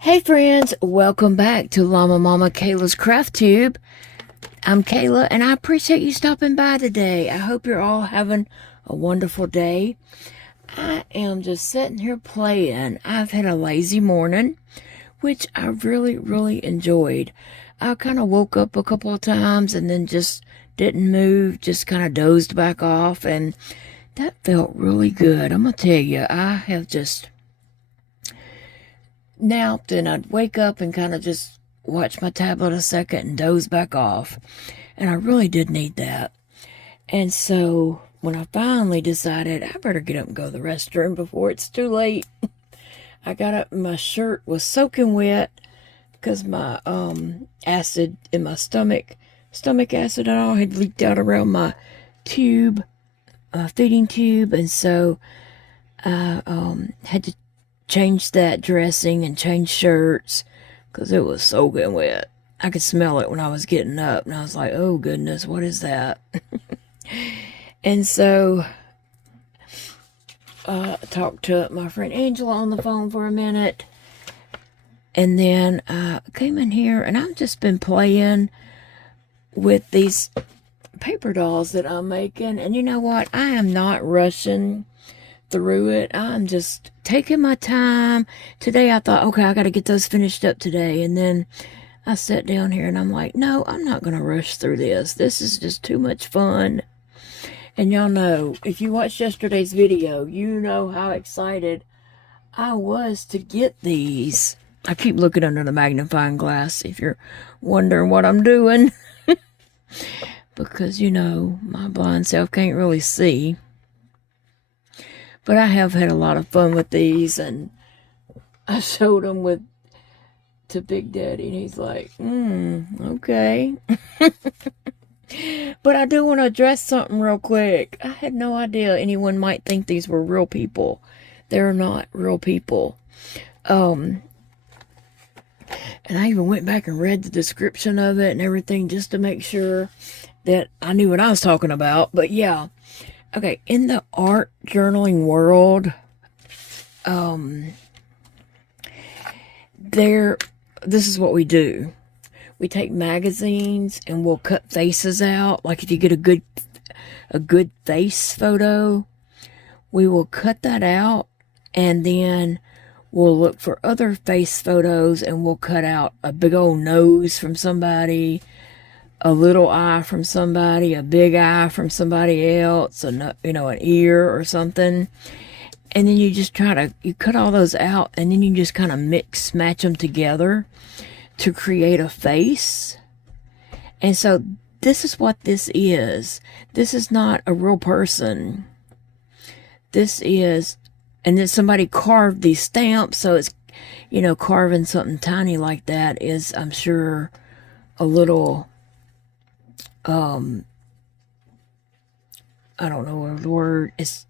Hey friends, welcome back to Llama Mama Kayla's Craft Tube. I'm Kayla and I appreciate you stopping by today. I hope you're all having a wonderful day. I am just sitting here playing. I've had a lazy morning, which I really enjoyed. I kind of woke up a couple of times and then just didn't move, just kind of dozed back off, and that felt really good. I'm gonna tell you, I have just napped and I'd wake up and kind of just watch my tablet a second and doze back off. And I really did need that. And so when I finally decided I better get up and go to the restroom before it's too late, I got up and my shirt was soaking wet because my acid in my stomach acid and all had leaked out around my tube, feeding tube. And so I had to change that dressing and change shirts because it was soaking wet. I could smell it when I was getting up, and I was like, oh goodness, what is that? And so I talked to my friend Angela on the phone for a minute, and then I came in here and I've just been playing with these paper dolls that I'm making. And you know what? I am not rushing through it. I'm just taking my time. Today I thought, okay, I got to get those finished up today. And then I sat down here and I'm like, no, I'm not going to rush through this. This is just too much fun. And y'all know, if you watched yesterday's video, you know how excited I was to get these. I keep looking under the magnifying glass if you're wondering what I'm doing. Because, you know, my blind self can't really see. But I have had a lot of fun with these, and I showed them to Big Daddy, and he's like, okay. But I do want to address something real quick. I had no idea anyone might think these were real people. They're not real people. And I even went back and read the description of it and everything just to make sure that I knew what I was talking about. But yeah. Okay, in the art journaling world, this is what we do. We take magazines and we'll cut faces out. Like if you get a good face photo, we will cut that out, and then we'll look for other face photos and we'll cut out a big old nose from somebody, a little eye from somebody, a big eye from somebody else, an ear or something. And then you just you cut all those out, and then you just kind of match them together to create a face. And so this is what this is. This is not a real person. This is, and then somebody carved these stamps, so it's, carving something tiny like that is, I'm sure, a little, I don't know the word, it's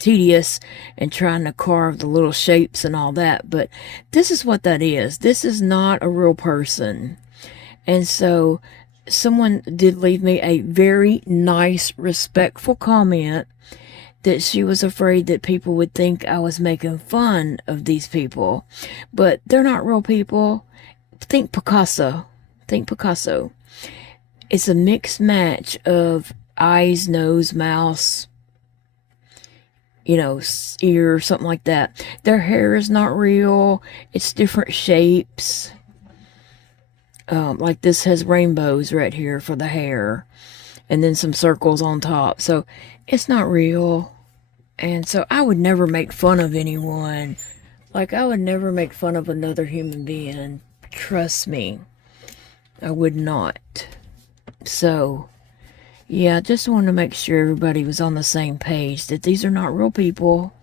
tedious and trying to carve the little shapes and all that, but this is what that is. This is not a real person. And so someone did leave me a very nice, respectful comment that she was afraid that people would think I was making fun of these people, but they're not real people. Think Picasso. It's a mixed match of eyes, nose, mouth, ear, something like that. Their hair is not real. It's different shapes. Like this has rainbows right here for the hair, and then some circles on top. So it's not real. And so I would never make fun of anyone. Like, I would never make fun of another human being. Trust me. I would not. So, yeah, I just wanted to make sure everybody was on the same page, that these are not real people.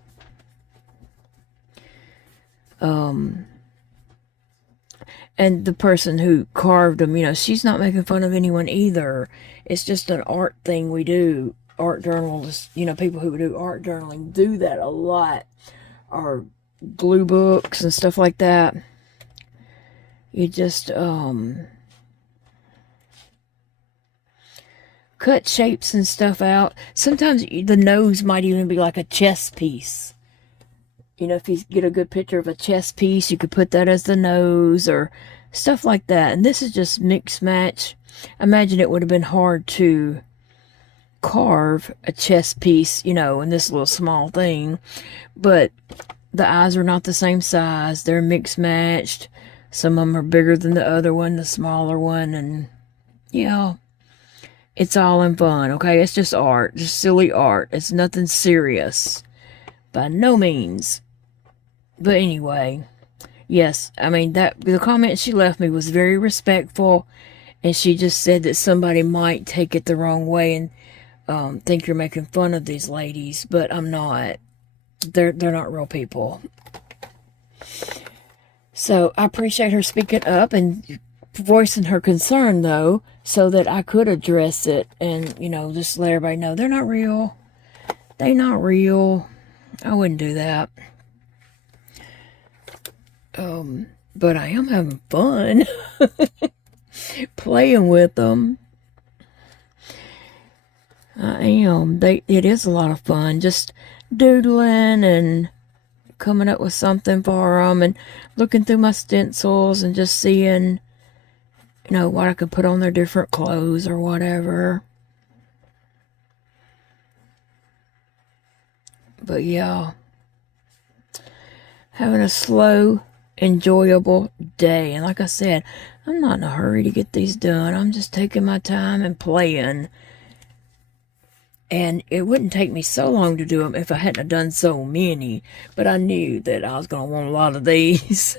And the person who carved them, she's not making fun of anyone either. It's just an art thing we do. Art journalists, people who do art journaling do that a lot. Or glue books and stuff like that. You just, cut shapes and stuff out. Sometimes the nose might even be like a chess piece. You know, if you get a good picture of a chest piece, you could put that as the nose or stuff like that. And this is just mix match. I imagine it would have been hard to carve a chest piece, you know, in this little small thing. But the eyes are not the same size. They're mixed matched. Some of them are bigger than the other one, the smaller one. And, yeah, it's all in fun, okay? It's just art, just silly art. It's nothing serious. By no means. But anyway, yes, I mean, the comment she left me was very respectful. And she just said that somebody might take it the wrong way and think you're making fun of these ladies. But I'm not. They're not real people. So I appreciate her speaking up and voicing her concern, though, so that I could address it and, you know, just let everybody know they're not real. They're not real. I wouldn't do that. But I am having fun playing with them. I am. It is a lot of fun just doodling and coming up with something for them and looking through my stencils and just seeing, you know, what I could put on their different clothes or whatever. But yeah, having a slow, enjoyable day. And like I said, I'm not in a hurry to get these done. I'm just taking my time and playing. And it wouldn't take me so long to do them if I hadn't done so many. But I knew that I was going to want a lot of these.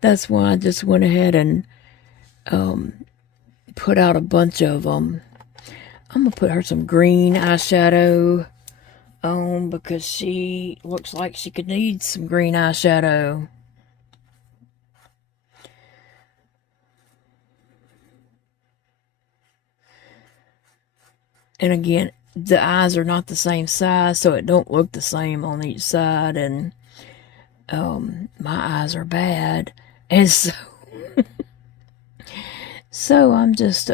That's why I just went ahead and put out a bunch of them. I'm going to put her some green eyeshadow on because she looks like she could need some green eyeshadow. And again, the eyes are not the same size, so it don't look the same on each side. And my eyes are bad, and so I'm just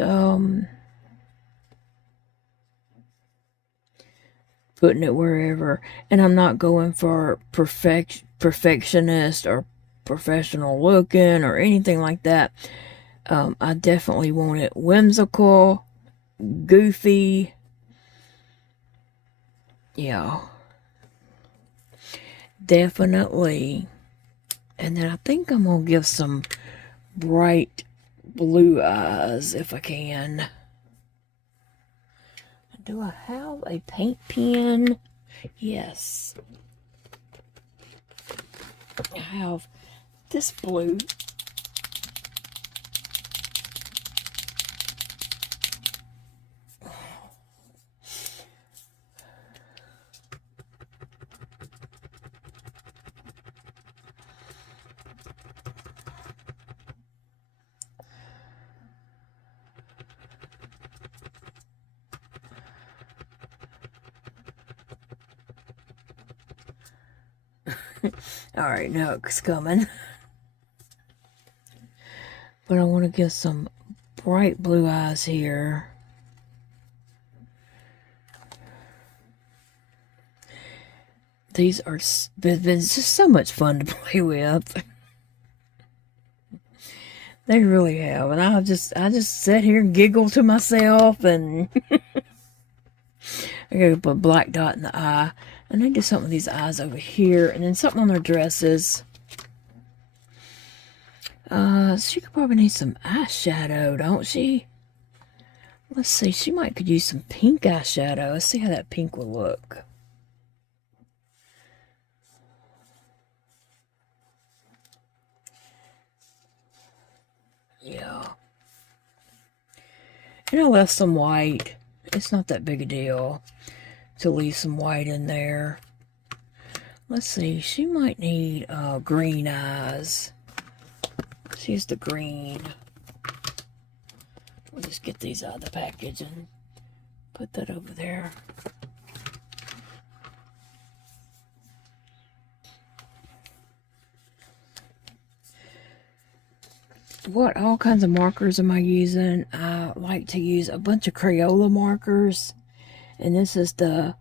putting it wherever. And I'm not going for perfectionist or professional looking or anything like that. I definitely want it whimsical, goofy. Yeah, definitely. And then I think I'm going to give some bright blue eyes if I can. Do I have a paint pen? Yes. I have this blue. Alright, now it's coming. But I want to get some bright blue eyes here. These are been just so much fun to play with. They really have. And I just sit here and giggle to myself and I gotta put a black dot in the eye. And then do something with these eyes over here. And then something on their dresses. She could probably need some eyeshadow, don't she? Let's see. She might could use some pink eyeshadow. Let's see how that pink will look. Yeah. And I left some white. It's not that big a deal to leave some white in there. Let's see, she might need green eyes. She's the green. We'll just get these out of the package and put that over there. What all kinds of markers am I using? I like to use a bunch of Crayola markers. And this is the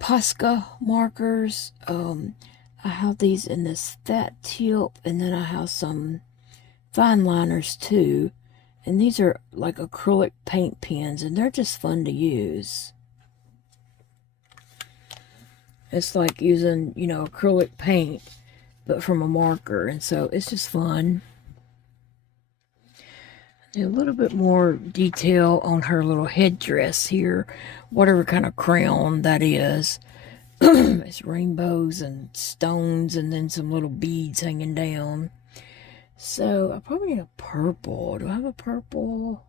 Posca markers. I have these in this fat tip, and then I have some fine liners too. And these are like acrylic paint pens, and they're just fun to use. It's like using, you know, acrylic paint, but from a marker, and so it's just fun. A little bit more detail on her little headdress here, whatever kind of crown that is. It's rainbows and stones and then some little beads hanging down. So I probably need a purple. Do I have a purple?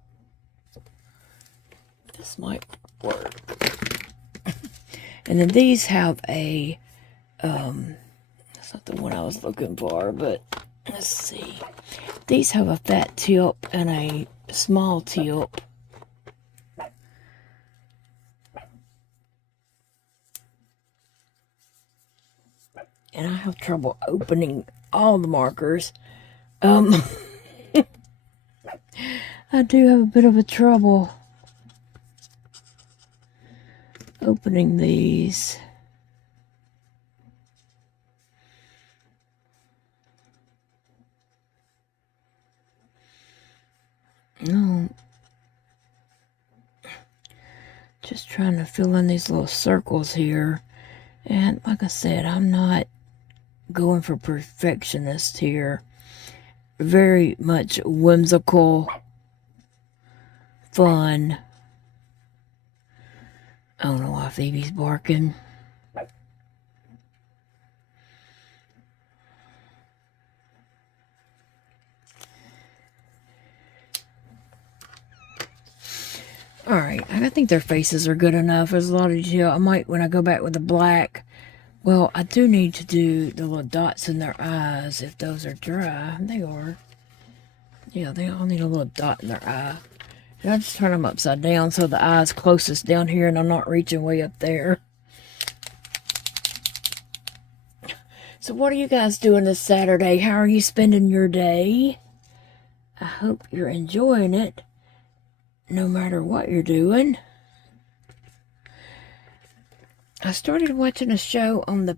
This might work. And then these have a, that's not the one I was looking for, but let's see. These have a fat tip and a small tip. And I have trouble opening all the markers. I do have a bit of a trouble opening these. No. Just trying to fill in these little circles here. And like I said, I'm not going for perfectionist here. Very much whimsical, fun. I don't know why Phoebe's barking. Alright, I think their faces are good enough. There's a lot of detail. I might, when I go back with the black, well, I do need to do the little dots in their eyes if those are dry. They are. Yeah, they all need a little dot in their eye. And I just turn them upside down so the eye's closest down here and I'm not reaching way up there. So what are you guys doing this Saturday? How are you spending your day? I hope you're enjoying it, no matter what you're doing. I started watching a show on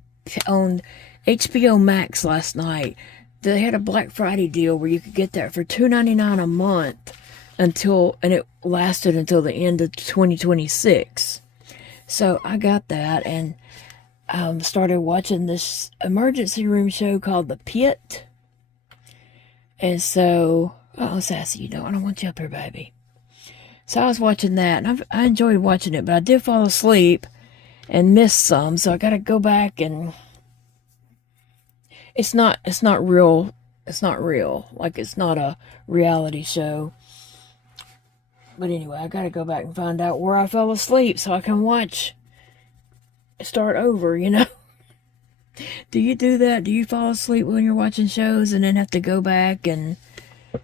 HBO Max last night. They had a Black Friday deal where you could get that for $2.99 a month and it lasted until the end of 2026. So I got that and started watching this emergency room show called The Pit. And so, oh, Sassy, I don't want you up here, baby. So I was watching that, and I enjoyed watching it, but I did fall asleep and missed some, so I got to go back, and it's not real. It's not real. Like, it's not a reality show. But anyway, I got to go back and find out where I fell asleep so I can start over, you know. Do you do that? Do you fall asleep when you're watching shows and then have to go back and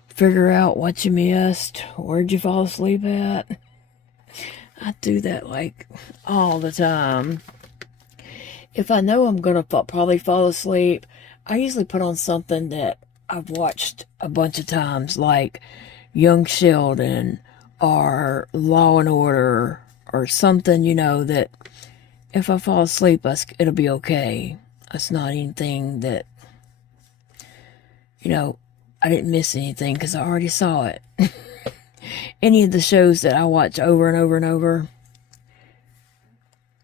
figure out what you missed? Where'd you fall asleep at? I do that like all the time. If I know I'm going to probably fall asleep, I usually put on something that I've watched a bunch of times, like Young Sheldon or Law and Order or something, that if I fall asleep, it'll be okay. It's not anything that, I didn't miss anything because I already saw it. Any of the shows that I watch over and over and over,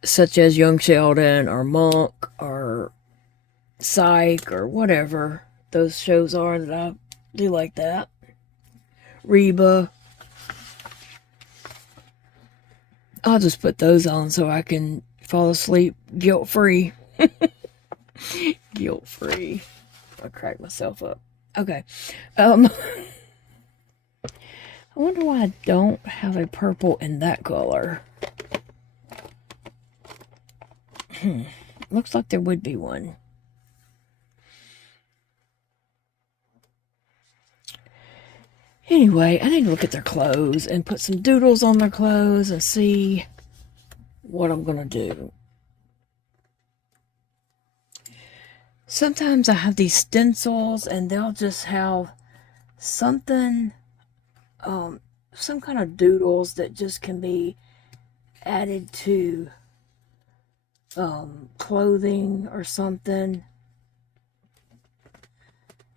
such as Young Sheldon or Monk or Psych or whatever those shows are that I do like that. Reba. I'll just put those on so I can fall asleep guilt-free. Guilt-free. I crack myself up. Okay. I wonder why I don't have a purple in that color. Looks like there would be one. Anyway, I need to look at their clothes and put some doodles on their clothes and see what I'm going to do. Sometimes I have these stencils and they'll just have something, some kind of doodles that just can be added to clothing or something.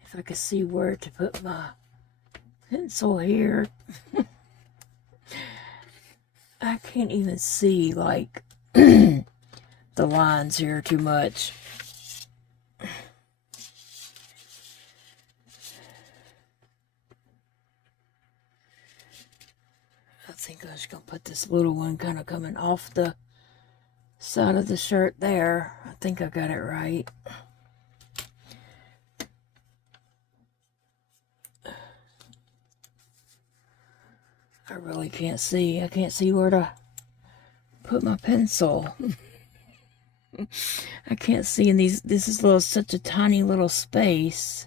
If I could see where to put my pencil here. I can't even see, like, the lines here too much. I think I'm just going to put this little one kind of coming off the side of the shirt there. I think I got it right. I really can't see. I can't see where to put my pencil. I can't see in these. This is such a tiny little space.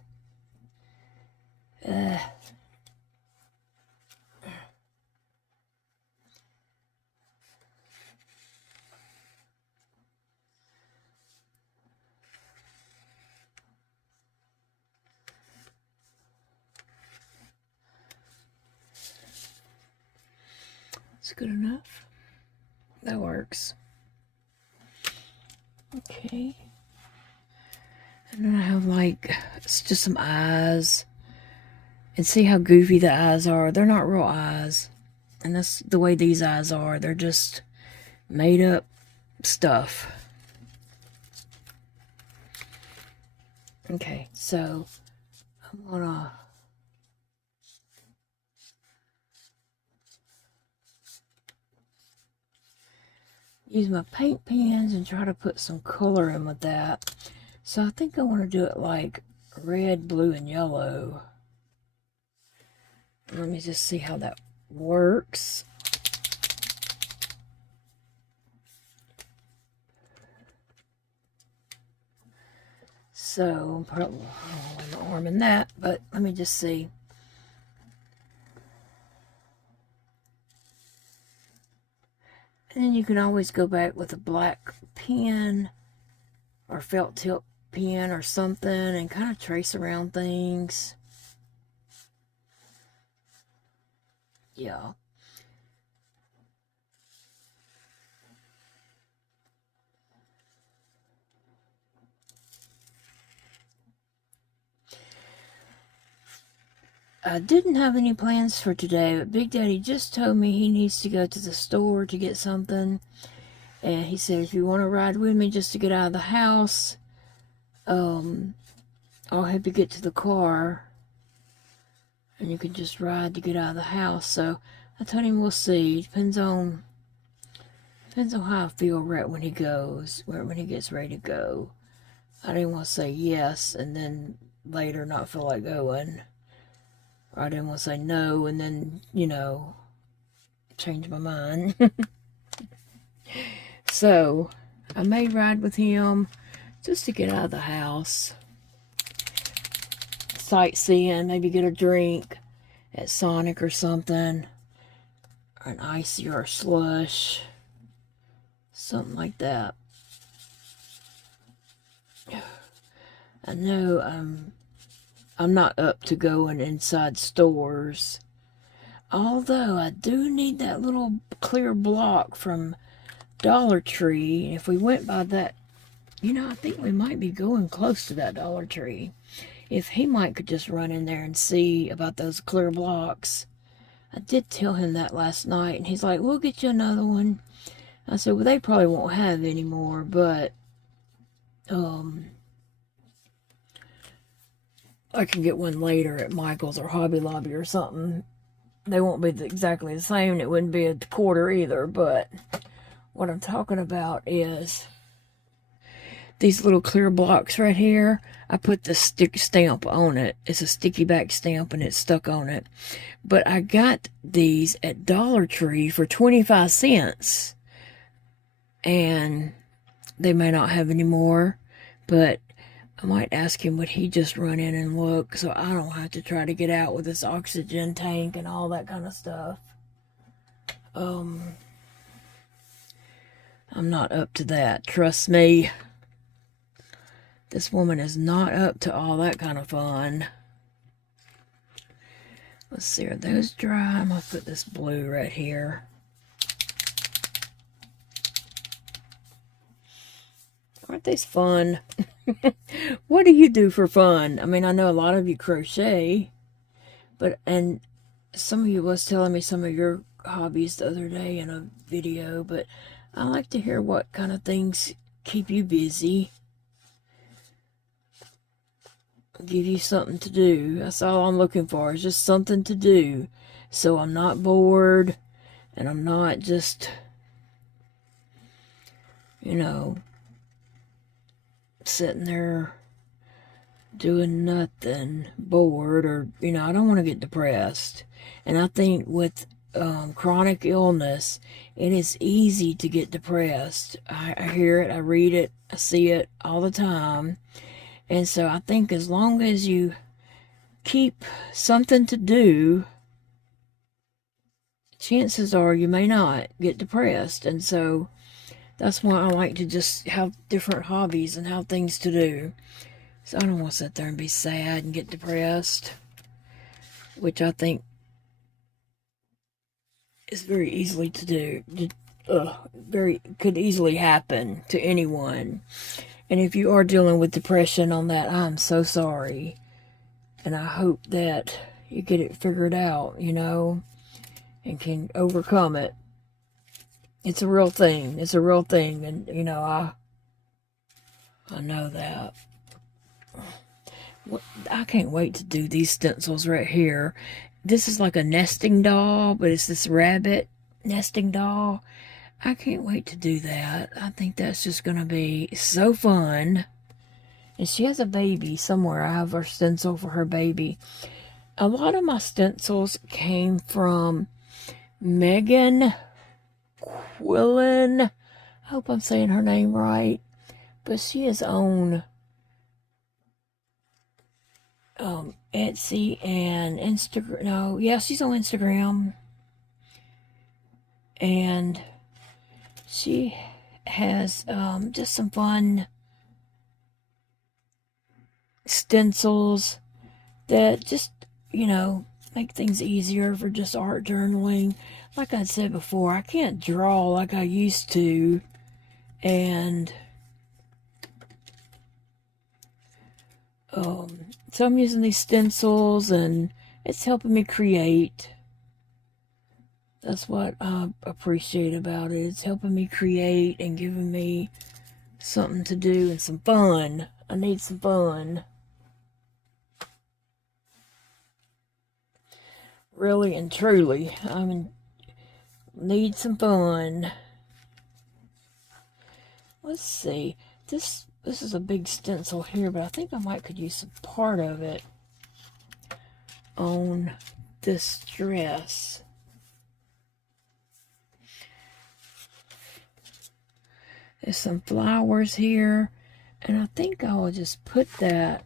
It's good enough. That works. Okay. And then I have, like, it's just some eyes. And see how goofy the eyes are. They're not real eyes. And that's the way these eyes are. They're just made up stuff. Okay, so I'm gonna use my paint pens and try to put some color in with that. So I think I want to do it like red, blue, and yellow. Let me just see how that works. So, probably my arm in that, but let me just see. And then you can always go back with a black pen or felt tip pen or something and kind of trace around things. Yeah. I didn't have any plans for today, but Big Daddy just told me he needs to go to the store to get something. And he said, if you want to ride with me just to get out of the house, I'll help you get to the car. And you can just ride to get out of the house. So I told him we'll see. Depends on how I feel right when he goes, when he gets ready to go. I didn't want to say yes and then later not feel like going. Or I didn't want to say no and then, change my mind. So I may ride with him just to get out of the house. Sightseeing, maybe get a drink at Sonic or something. Or an icy or a slush. Something like that. I know I'm not up to going inside stores. Although I do need that little clear block from Dollar Tree. If we went by that, I think we might be going close to that Dollar Tree. If he could just run in there and see about those clear blocks. I did tell him that last night, and he's like, we'll get you another one. I said, well, they probably won't have any more, but I can get one later at Michael's or Hobby Lobby or something. They won't be exactly the same, and it wouldn't be a quarter either, but what I'm talking about is these little clear blocks right here. I put the stick stamp on it. It's a sticky back stamp, and it's stuck on it. But I got these at Dollar Tree for 25 cents. And they may not have any more, but I might ask him, would he just run in and look so I don't have to try to get out with this oxygen tank and all that kind of stuff. I'm not up to that. Trust me. This woman is not up to all that kind of fun. Let's see, are those dry? I'm going to put this blue right here. Aren't these fun? What do you do for fun? I mean, I know a lot of you crochet, and some of you was telling me some of your hobbies the other day in a video, but I like to hear what kind of things keep you busy, give you something to do. That's all I'm looking for, is just something to do, so I'm not bored, and I'm not just, you know, sitting there doing nothing, bored, or, you know, I don't want to get depressed. And I think with chronic illness, it is easy to get depressed. I hear it, I read it, I see it all the time. And so I think as long as you keep something to do, chances are you may not get depressed. And so that's why I like to just have different hobbies and have things to do. So I don't want to sit there and be sad and get depressed, which I think is very easily to do. Could easily happen to anyone. And if you are dealing with depression on that, I'm so sorry. And I hope that you get it figured out, you know, and can overcome it. It's a real thing. It's a real thing. And, you know, I know that. I can't wait to do these stencils right here. This is like a nesting doll, but it's this rabbit nesting doll. I can't wait to do that. I think that's just going to be so fun. And she has a baby somewhere. I have her stencil for her baby. A lot of my stencils came from Megan Quillen. I hope I'm saying her name right. But she is on Etsy and Instagram. No, yeah, she's on Instagram. And she has just some fun stencils that just, you know, make things easier for just art journaling. Like I said before, I can't draw like I used to. And so I'm using these stencils, and it's helping me create. That's what I appreciate about it. It's helping me create and giving me something to do and some fun. I need some fun. Really and truly, need some fun. Let's see. This is a big stencil here, but I think I could use some part of it on this dress. There's some flowers here, and I think I will just put that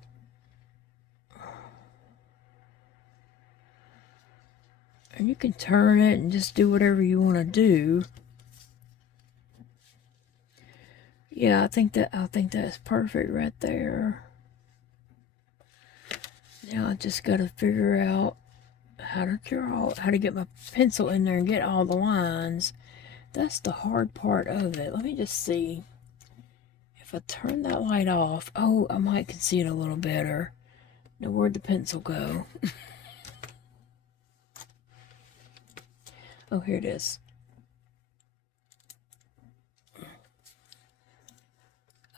and you can turn it and just do whatever you want to do. Yeah, I think that's perfect right there. Now I just got to figure out how to get my pencil in there and get all the lines. That's the hard part of it. Let me just see. If I turn that light off, oh, I might can see it a little better. Now, where'd the pencil go? Oh, here it is.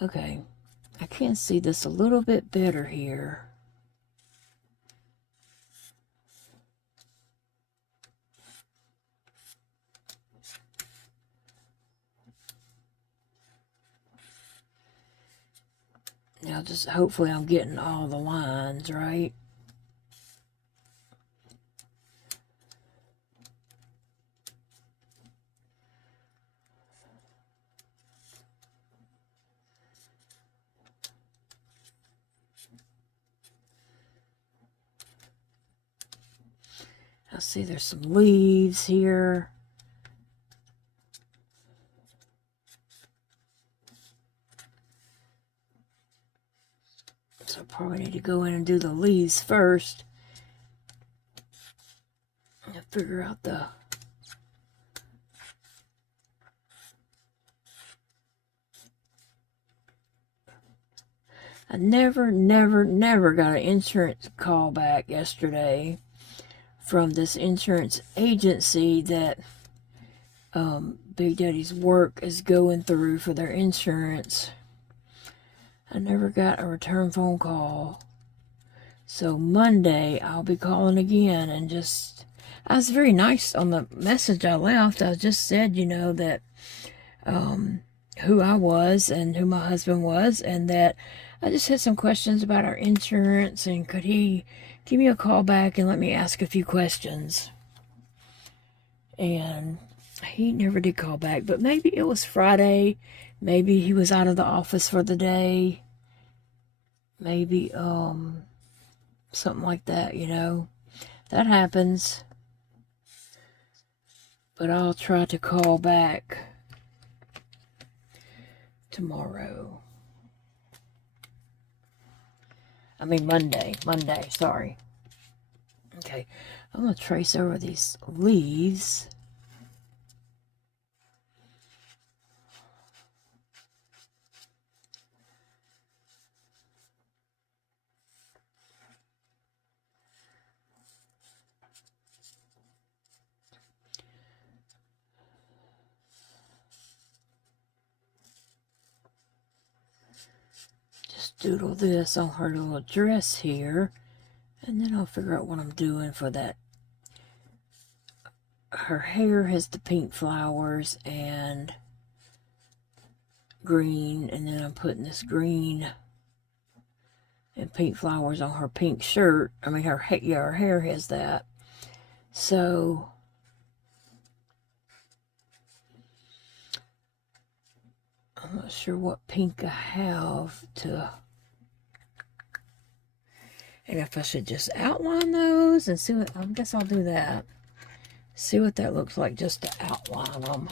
Okay, I can see this a little bit better here. Now, just hopefully I'm getting all the lines right. I see there's some leaves here. So I probably need to go in and do the leaves first. And figure out the... I never got an insurance call back yesterday from this insurance agency that Big Daddy's work is going through for their insurance. I never got a return phone call. So Monday, I'll be calling again and just... I was very nice on the message I left. I just said, you know, that who I was and who my husband was, and that I just had some questions about our insurance, and could he give me a call back and let me ask a few questions. And he never did call back, but maybe it was Friday. Maybe he was out of the office for the day. Maybe, something like that, you know. That happens. But I'll try to call back tomorrow. I mean Monday, sorry. Okay, I'm going to trace over these leaves. Doodle this on her little dress here, and then I'll figure out what I'm doing for that. Her hair has the pink flowers and green, and then I'm putting this green and pink flowers on her pink shirt. I mean, her hair has that. So I'm not sure what pink I have to... And if I should just outline those and see what... I guess I'll do that. See what that looks like just to outline them.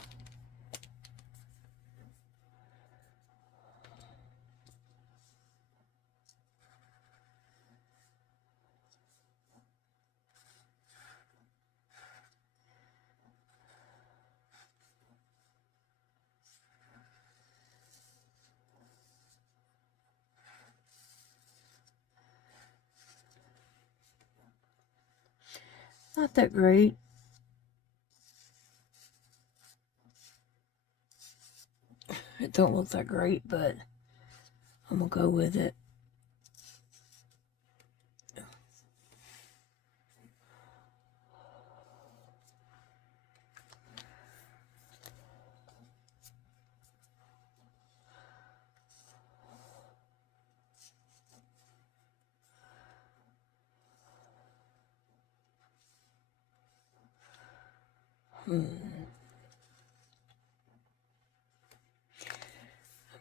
Not that great. It don't look that great, but I'm gonna go with it.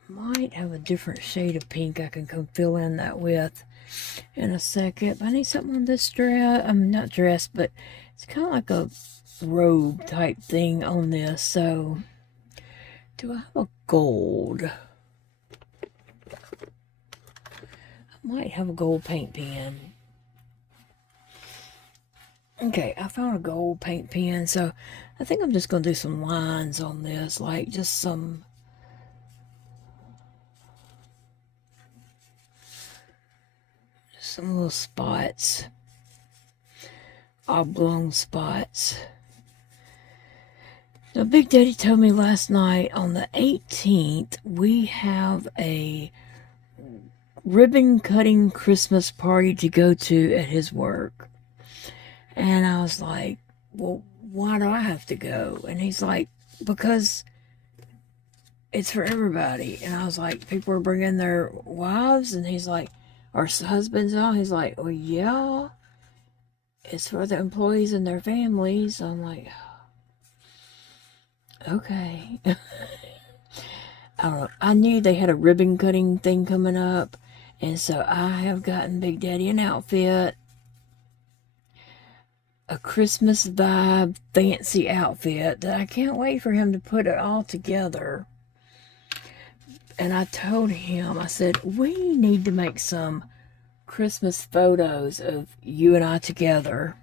Might have a different shade of pink I can come fill in that with in a second. But I need something on this dress. Not dress, but it's kind of like a robe type thing on this. So, do I have a gold? I might have a gold paint pen. Okay, I found a gold paint pen, so I think I'm just going to do some lines on this, like just some little spots, oblong spots. Now, Big Daddy told me last night on the 18th, we have a ribbon cutting Christmas party to go to at his work. And I was like, well, why do I have to go? And he's like, because it's for everybody. And I was like, people are bringing their wives? And he's like, our husbands and all. He's like, well, yeah, it's for the employees and their families. I'm like, okay. I don't know. I knew they had a ribbon cutting thing coming up. And so I have gotten Big Daddy an outfit. A Christmas vibe fancy outfit that I can't wait for him to put it all together. And I told him, I said, we need to make some Christmas photos of you and I together.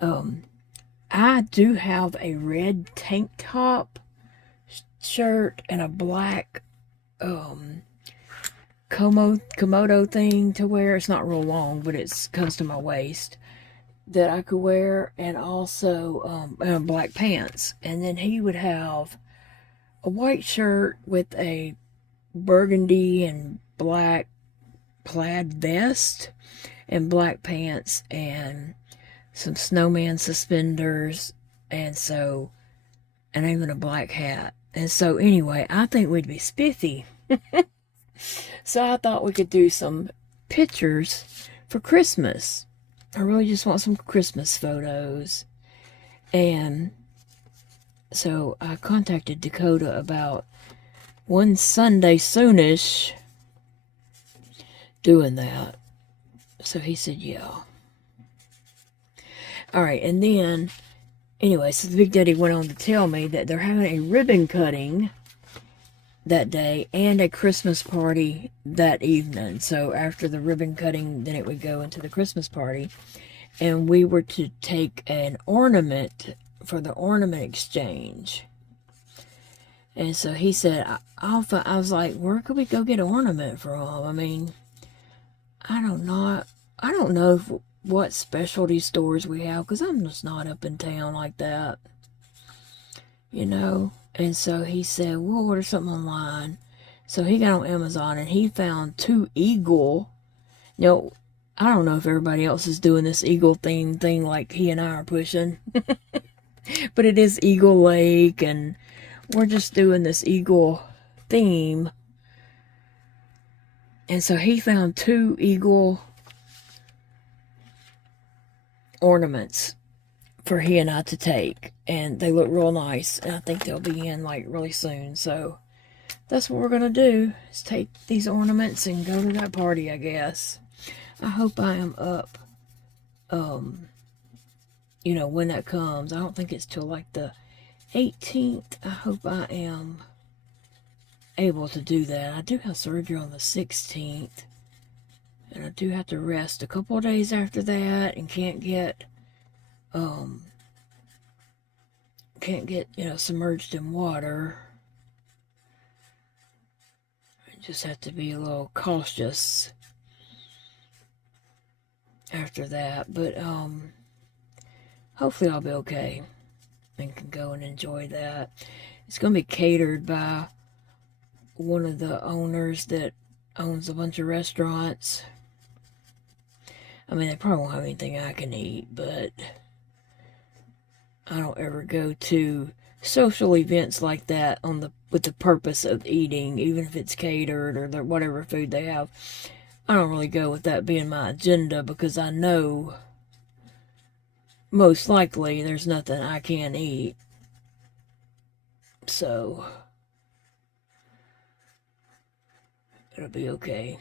I do have a red tank top shirt and a black Komodo thing to wear. It's not real long, but it comes to my waist, that I could wear, and also black pants. And then he would have a white shirt with a burgundy and black plaid vest and black pants and some snowman suspenders, and even a black hat. And so anyway, I think we'd be spiffy. So I thought we could do some pictures for Christmas. I really just want some Christmas photos. And so I contacted Dakota about one Sunday soonish doing that. So he said, yeah. All right, and then, anyway, so the Big Daddy went on to tell me that they're having a ribbon cutting that day and a Christmas party that evening. So after the ribbon cutting, then it would go into the Christmas party. And we were to take an ornament for the ornament exchange. And so he said, I was like, where could we go get an ornament from? I mean, I don't know what specialty stores we have, because I'm just not up in town like that, you know. And so he said, we'll order something online. So he got on Amazon and he found two eagle. You know, I don't know if everybody else is doing this eagle theme thing like he and I are pushing. But it is Eagle Lake, and we're just doing this eagle theme. And so he found two eagle ornaments for he and I to take, and they look real nice, and I think they'll be in like really soon. So that's what we're gonna do, is take these ornaments and go to that party, I guess. I hope I am up, you know, when that comes. I don't think it's till like the 18th. I hope I am able to do that. I do have surgery on the 16th, and I do have to rest a couple of days after that, and can't get you know, submerged in water. I just have to be a little cautious after that, but hopefully I'll be okay and can go and enjoy that. It's going to be catered by one of the owners that owns a bunch of restaurants. I mean, they probably won't have anything I can eat, but I don't ever go to social events like that with the purpose of eating, even if it's catered or whatever food they have. I don't really go with that being my agenda, because I know most likely there's nothing I can eat. So it'll be okay.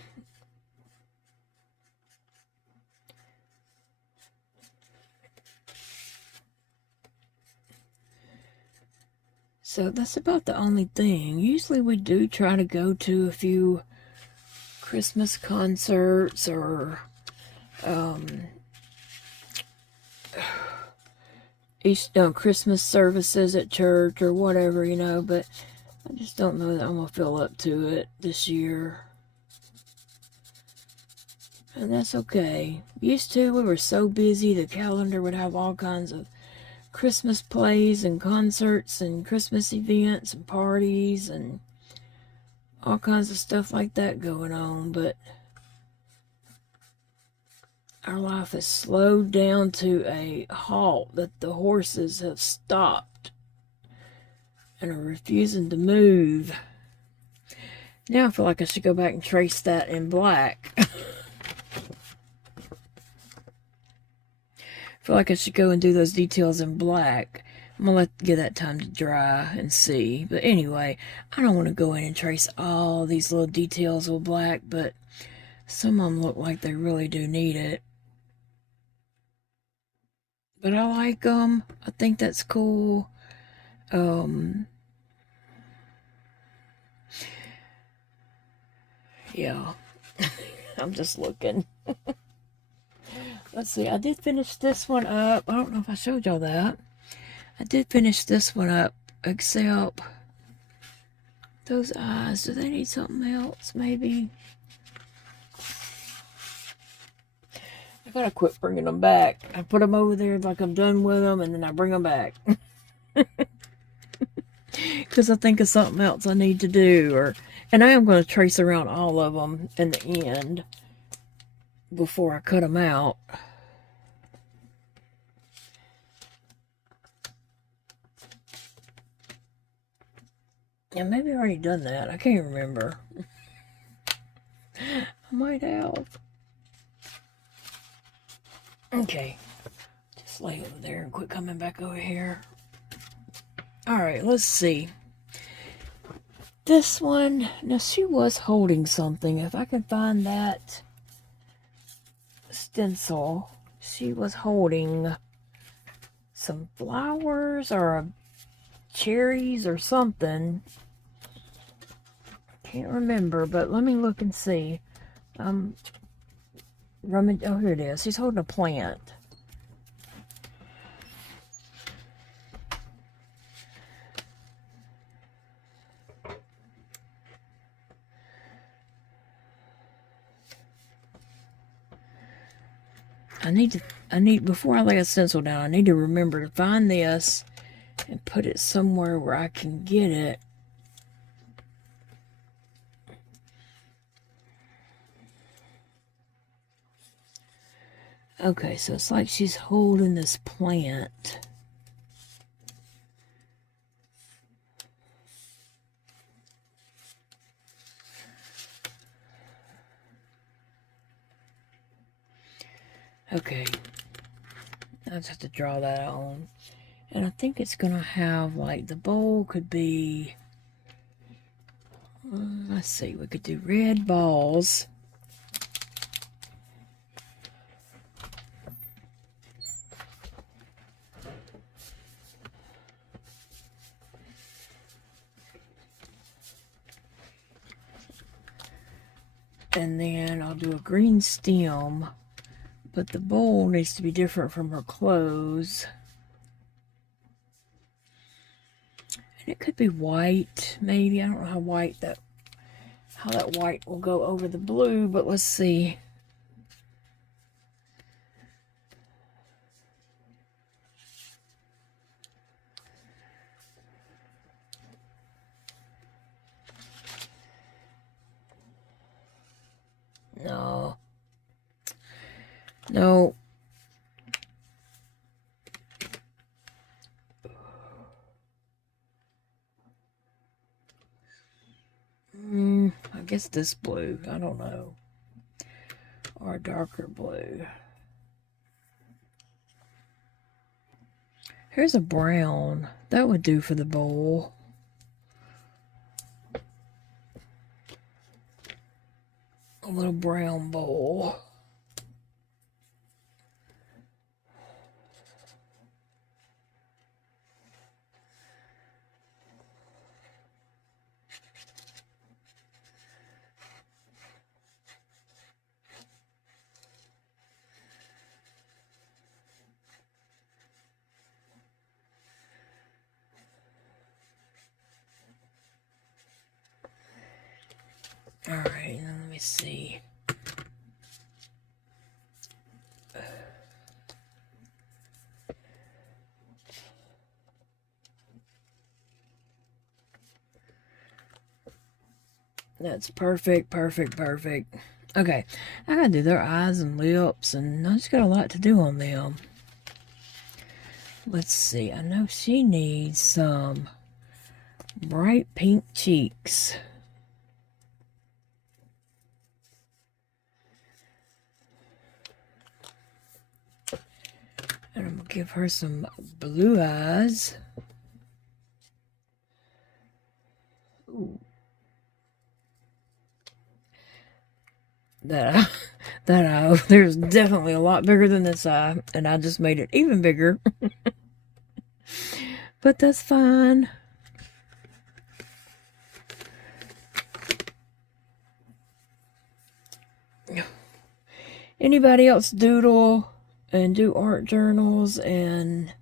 So that's about the only thing. Usually we do try to go to a few Christmas concerts or Christmas services at church or whatever, you know, but I just don't know that I'm going to feel up to it this year. And that's okay. Used to, we were so busy, the calendar would have all kinds of Christmas plays and concerts and Christmas events and parties and all kinds of stuff like that going on, but our life has slowed down to a halt, that the horses have stopped and are refusing to move. Now I feel like I should go back and trace that in black. I feel like I should go and do those details in black. I'm going to give that time to dry and see. But anyway, I don't want to go in and trace all these little details with black, but some of them look like they really do need it. But I like them. I think that's cool. Yeah. I'm just looking. Let's see. I did finish this one up. I don't know if I showed y'all that. I did finish this one up, except Those eyes, do they need something else, maybe? I gotta quit bringing them back. I put them over there like I'm done with them, and then I bring them back. Because I think of something else I need to do. And I am going to trace around all of them in the end before I cut them out. Yeah, maybe I already done that. I can't remember. I might have. Okay. Just lay over there and quit coming back over here. Alright, let's see. This one, now she was holding something. If I can find that stencil, she was holding some flowers or cherries or something. Can't remember, but let me look and see. Oh, here it is. She's holding a plant. Before I lay a stencil down, I need to remember to find this and put it somewhere where I can get it. Okay, so it's like she's holding this plant. Okay, I just have to draw that on. And I think it's going to have, like, the bowl could be, let's see, we could do red balls. And then I'll do a green stem. But the bowl needs to be different from her clothes. And it could be white, maybe. I don't know how that white will go over the blue, but let's see. No. No. I guess this blue. I don't know. Or a darker blue. Here's a brown. That would do for the bowl. A little brown bowl. All right, now let me see. That's perfect, perfect, perfect. Okay, I gotta do their eyes and lips, and I just got a lot to do on them. Let's see, I know she needs some bright pink cheeks. And I'm gonna give her some blue eyes. Ooh. That eye over there is definitely a lot bigger than this eye, and I just made it even bigger. But that's fine. Anybody else doodle and do art journals and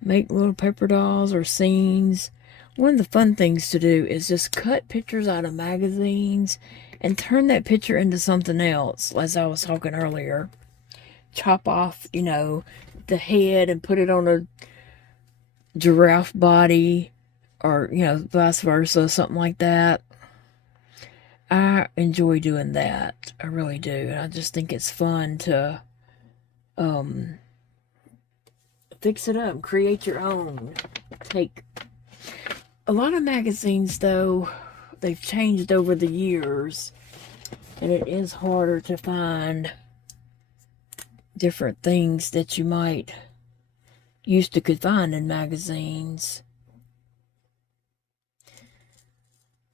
make little paper dolls or scenes? One of the fun things to do is just cut pictures out of magazines and turn that picture into something else, as I was talking earlier. Chop off, you know, the head and put it on a giraffe body, or, you know, vice versa, something like that. I enjoy doing that. I really do. And I just think it's fun to fix it up, create your own. Take a lot of magazines, though, they've changed over the years, and it is harder to find different things that you might used to could find in magazines.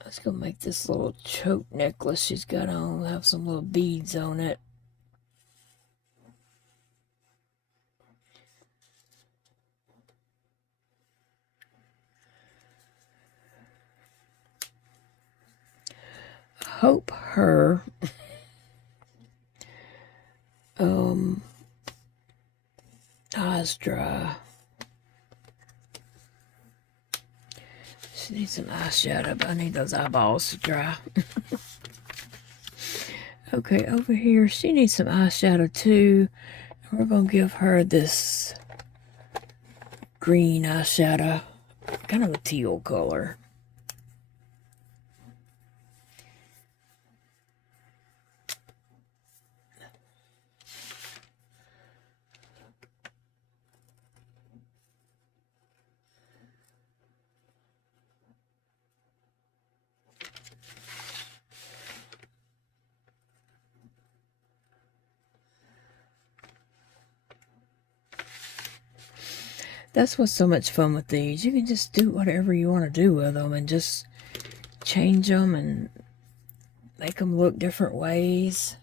Let's go make this little choke necklace she's got on. Have some little beads on it. Hope her eyes dry. She needs some eyeshadow, but I need those eyeballs to dry. Okay, over here, she needs some eyeshadow too. And we're going to give her this green eyeshadow, kind of a teal color. That's what's so much fun with these. You can just do whatever you want to do with them and just change them and make them look different ways.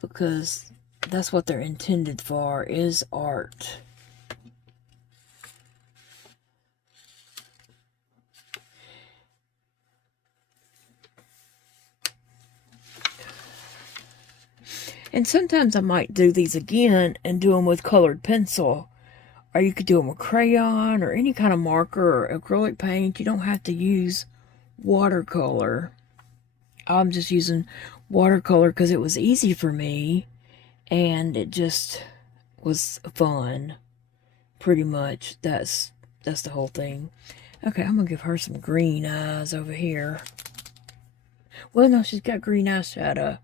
Because that's what they're intended for, is art. And sometimes I might do these again and do them with colored pencil. Or you could do them with crayon or any kind of marker or acrylic paint. You don't have to use watercolor. I'm just using watercolor because it was easy for me. And it just was fun. Pretty much. That's the whole thing. Okay, I'm going to give her some green eyes over here. Well, no, she's got green eyeshadow.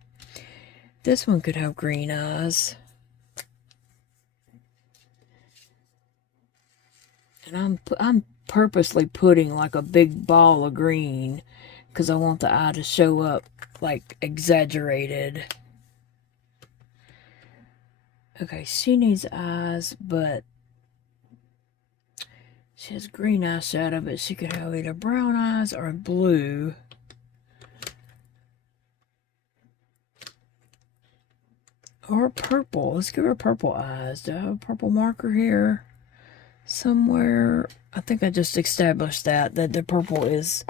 This one could have green eyes. And I'm purposely putting like a big ball of green because I want the eye to show up like exaggerated. Okay, she needs eyes, but she has green eyeshadow, but she could have either brown eyes or blue. Or purple. Let's give her purple eyes. Do I have a purple marker here? Somewhere. I think I just established that the purple is...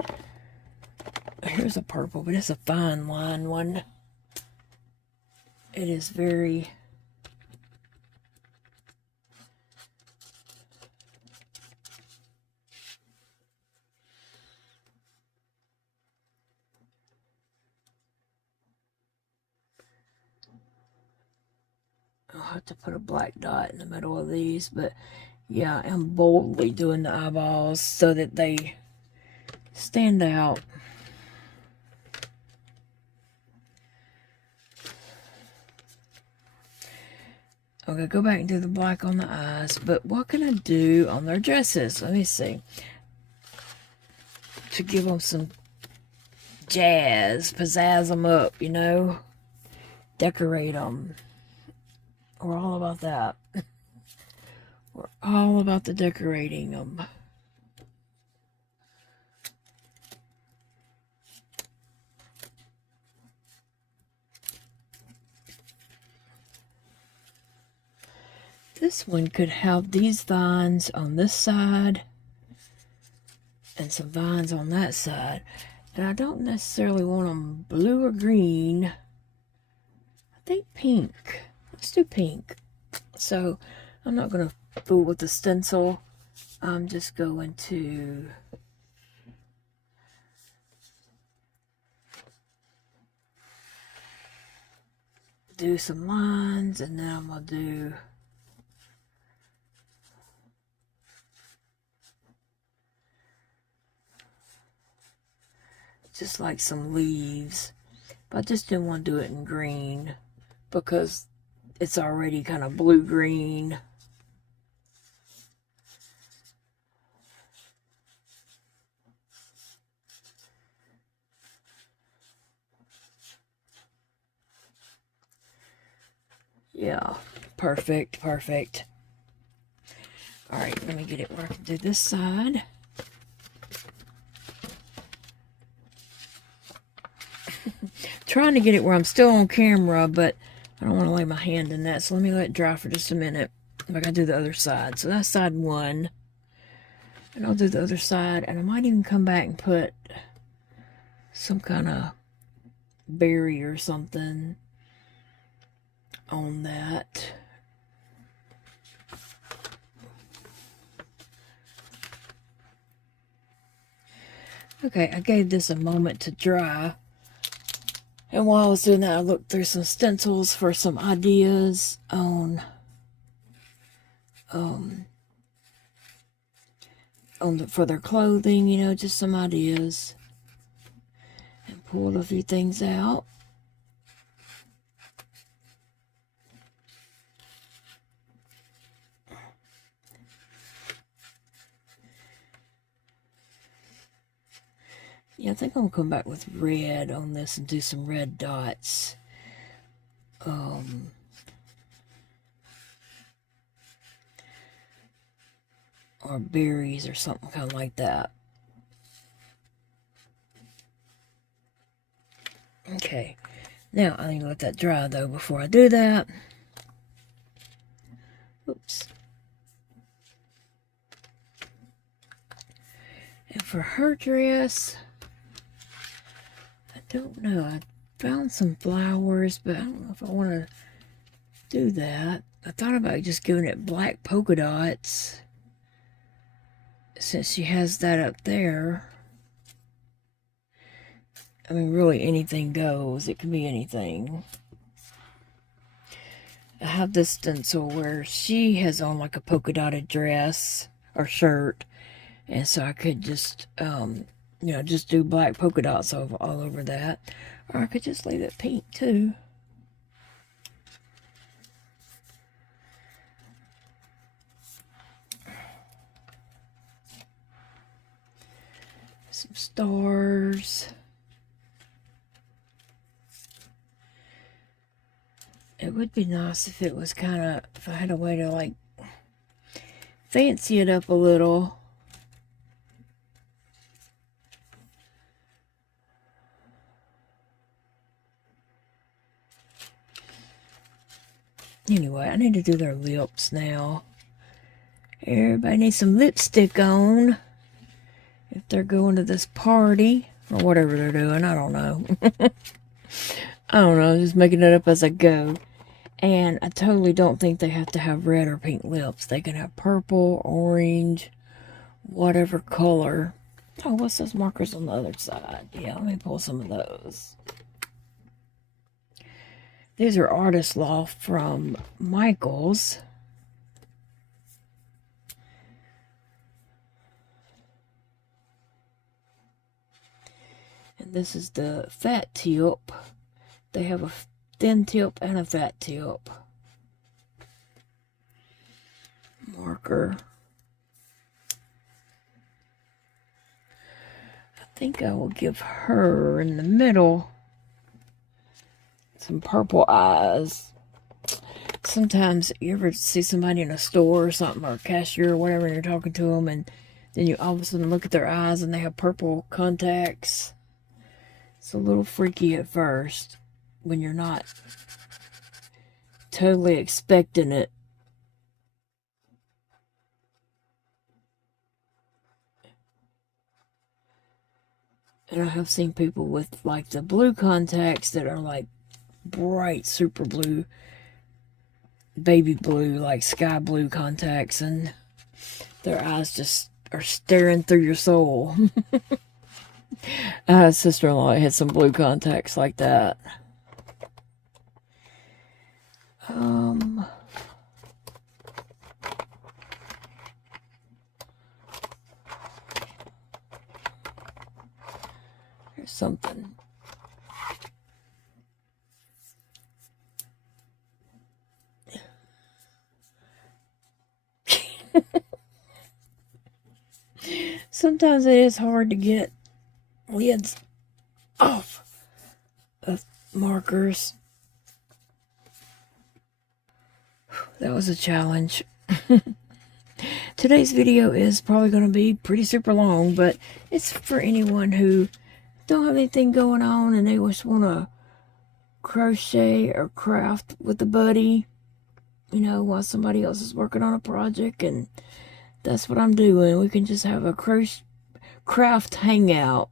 Here's a purple, but it's a fine line one. It is very... I'll have to put a black dot in the middle of these, but yeah, I'm boldly doing the eyeballs so that they stand out. Okay, go back and do the black on the eyes, but what can I do on their dresses? Let me see. To give them some jazz, pizzazz them up, you know? Decorate them. We're all about that. We're all about the decorating them. This one could have these vines on this side and some vines on that side. And I don't necessarily want them blue or green. I think pink. Let's do pink. So I'm not going to fool with the stencil. I'm just going to do some lines, and then I'm going to do just like some leaves. But I just didn't want to do it in green because it's already kind of blue-green. Yeah, perfect, perfect. All right, let me get it where I can do this side. Trying to get it where I'm still on camera, but I don't want to lay my hand in that, so let me let it dry for just a minute. I gotta do the other side. So that's side one. And I'll do the other side, and I might even come back and put some kind of berry or something on that. Okay, I gave this a moment to dry. And while I was doing that, I looked through some stencils for some ideas on for their clothing, you know, just some ideas. And pulled a few things out. Yeah, I think I'm going to come back with red on this and do some red dots. Or berries or something kind of like that. Okay, now I need to let that dry though before I do that. Oops. And for her dress, I don't know. I found some flowers, but I don't know if I want to do that. I thought about just giving it black polka dots, since she has that up there. I mean, really anything goes. It can be anything. I have this stencil where she has on like a polka dotted dress or shirt, and so I could just, you know, just do black polka dots all over that. Or I could just leave it pink too. Some stars. It would be nice if it was kind of, if I had a way to like fancy it up a little. Anyway, I need to do their lips now. Everybody needs some lipstick on if they're going to this party or whatever they're doing. I don't know. I don't know, just making it up as I go. And I totally don't think they have to have red or pink lips. They can have purple, orange, whatever color. Oh, what's those markers on the other side? Yeah, let me pull some of those. These are Artist Loft from Michaels. And this is the fat tip. They have a thin tip and a fat tip. Marker. I think I will give her in the middle some purple eyes. Sometimes you ever see somebody in a store or something, or a cashier or whatever, and you're talking to them, and then you all of a sudden look at their eyes and they have purple contacts. It's a little freaky at first when you're not totally expecting it. And I have seen people with like the blue contacts that are like bright super blue, baby blue, like sky blue contacts, and Their eyes just are staring through your soul. I had a sister-in-law that had some blue contacts like that. Here's something. Sometimes it is hard to get lids off of markers. That was a challenge. Today's video is probably going to be pretty super long, but it's for anyone who don't have anything going on and they just want to crochet or craft with a buddy, you know, while somebody else is working on a project. And that's what I'm doing. We can just have a craft hangout.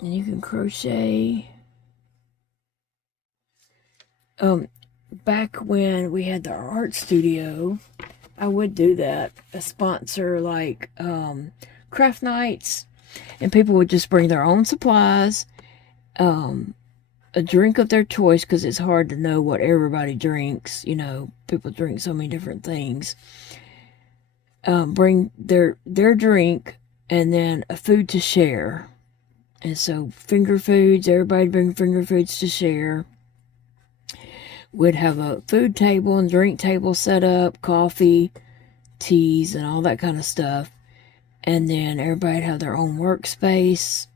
And you can crochet. Back when we had the art studio, I would do that. A sponsor like craft nights. And people would just bring their own supplies. A drink of their choice, because it's hard to know what everybody drinks. You know, people drink so many different things. Bring their drink and then a food to share. And so finger foods, everybody bring finger foods to share. We'd have a food table and drink table set up, coffee, teas, and all that kind of stuff. And then everybody'd have their own workspace.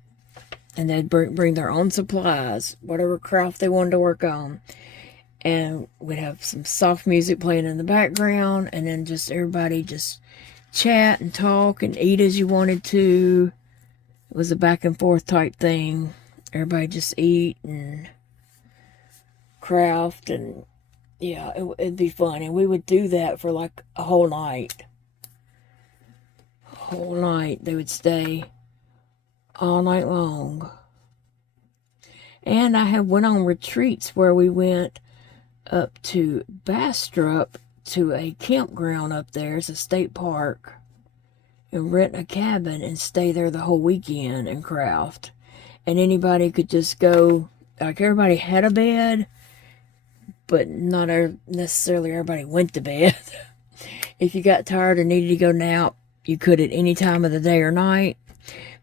And they'd bring their own supplies, whatever craft they wanted to work on. And we'd have some soft music playing in the background. And then just everybody just chat and talk and eat as you wanted to. It was a back and forth type thing. Everybody just eat and craft. And yeah, it'd be fun. And we would do that for like a whole night. A whole night. They would stay all night long. And I have went on retreats where we went up to Bastrop to a campground up there. It's a state park. And rent a cabin and stay there the whole weekend and craft. And anybody could just go, like everybody had a bed, but not necessarily everybody went to bed. If you got tired and needed to go nap, you could at any time of the day or night.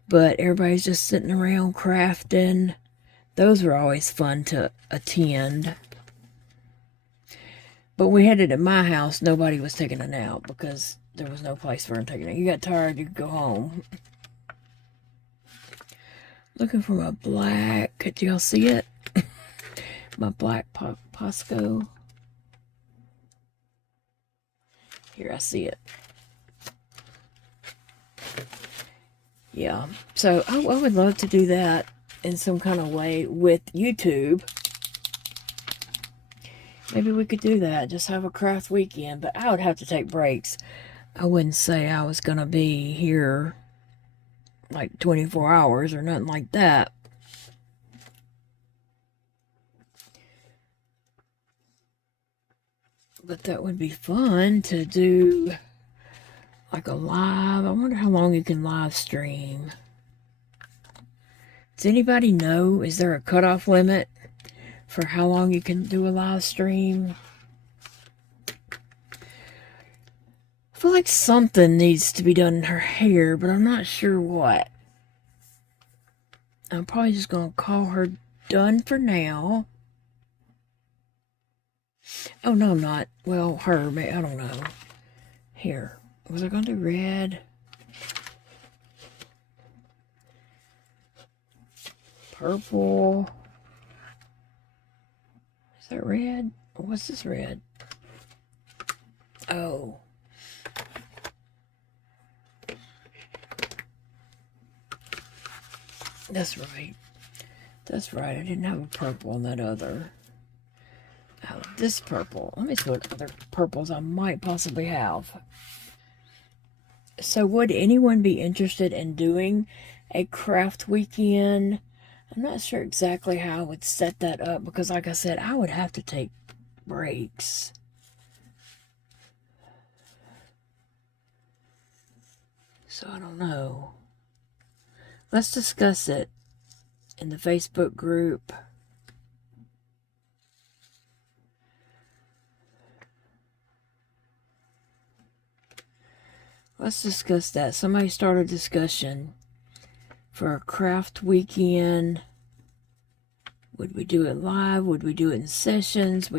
But everybody's just sitting around crafting. Those were always fun to attend. But we had it at my house. Nobody was taking a nap because there was no place for them taking it. You got tired, you could go home. Looking for my black. Could y'all see it? My black Posco. Here, I see it. Yeah, so I would love to do that in some kind of way with YouTube. Maybe we could do that, just have a craft weekend, but I would have to take breaks. I wouldn't say I was going to be here like 24 hours or nothing like that. But that would be fun to do like a live. I wonder how long you can live stream. Does anybody know? Is there a cutoff limit for how long you can do a live stream? I feel like something needs to be done in her hair, but I'm not sure what. I'm probably just going to call her done for now. Oh, no, I'm not. Well, her, I don't know. Here. Was I going to do red? Purple. Is that red? What's this red? Oh. That's right. That's right. I didn't have a purple on that other. Oh, this purple. Let me see what other purples I might possibly have. So would anyone be interested in doing a craft weekend? I'm not sure exactly how I would set that up because, like I said, I would have to take breaks. So I don't know. Let's discuss it in the Facebook group. Let's discuss that. Somebody started a discussion for a craft weekend. Would we do it live? Would we do it in sessions?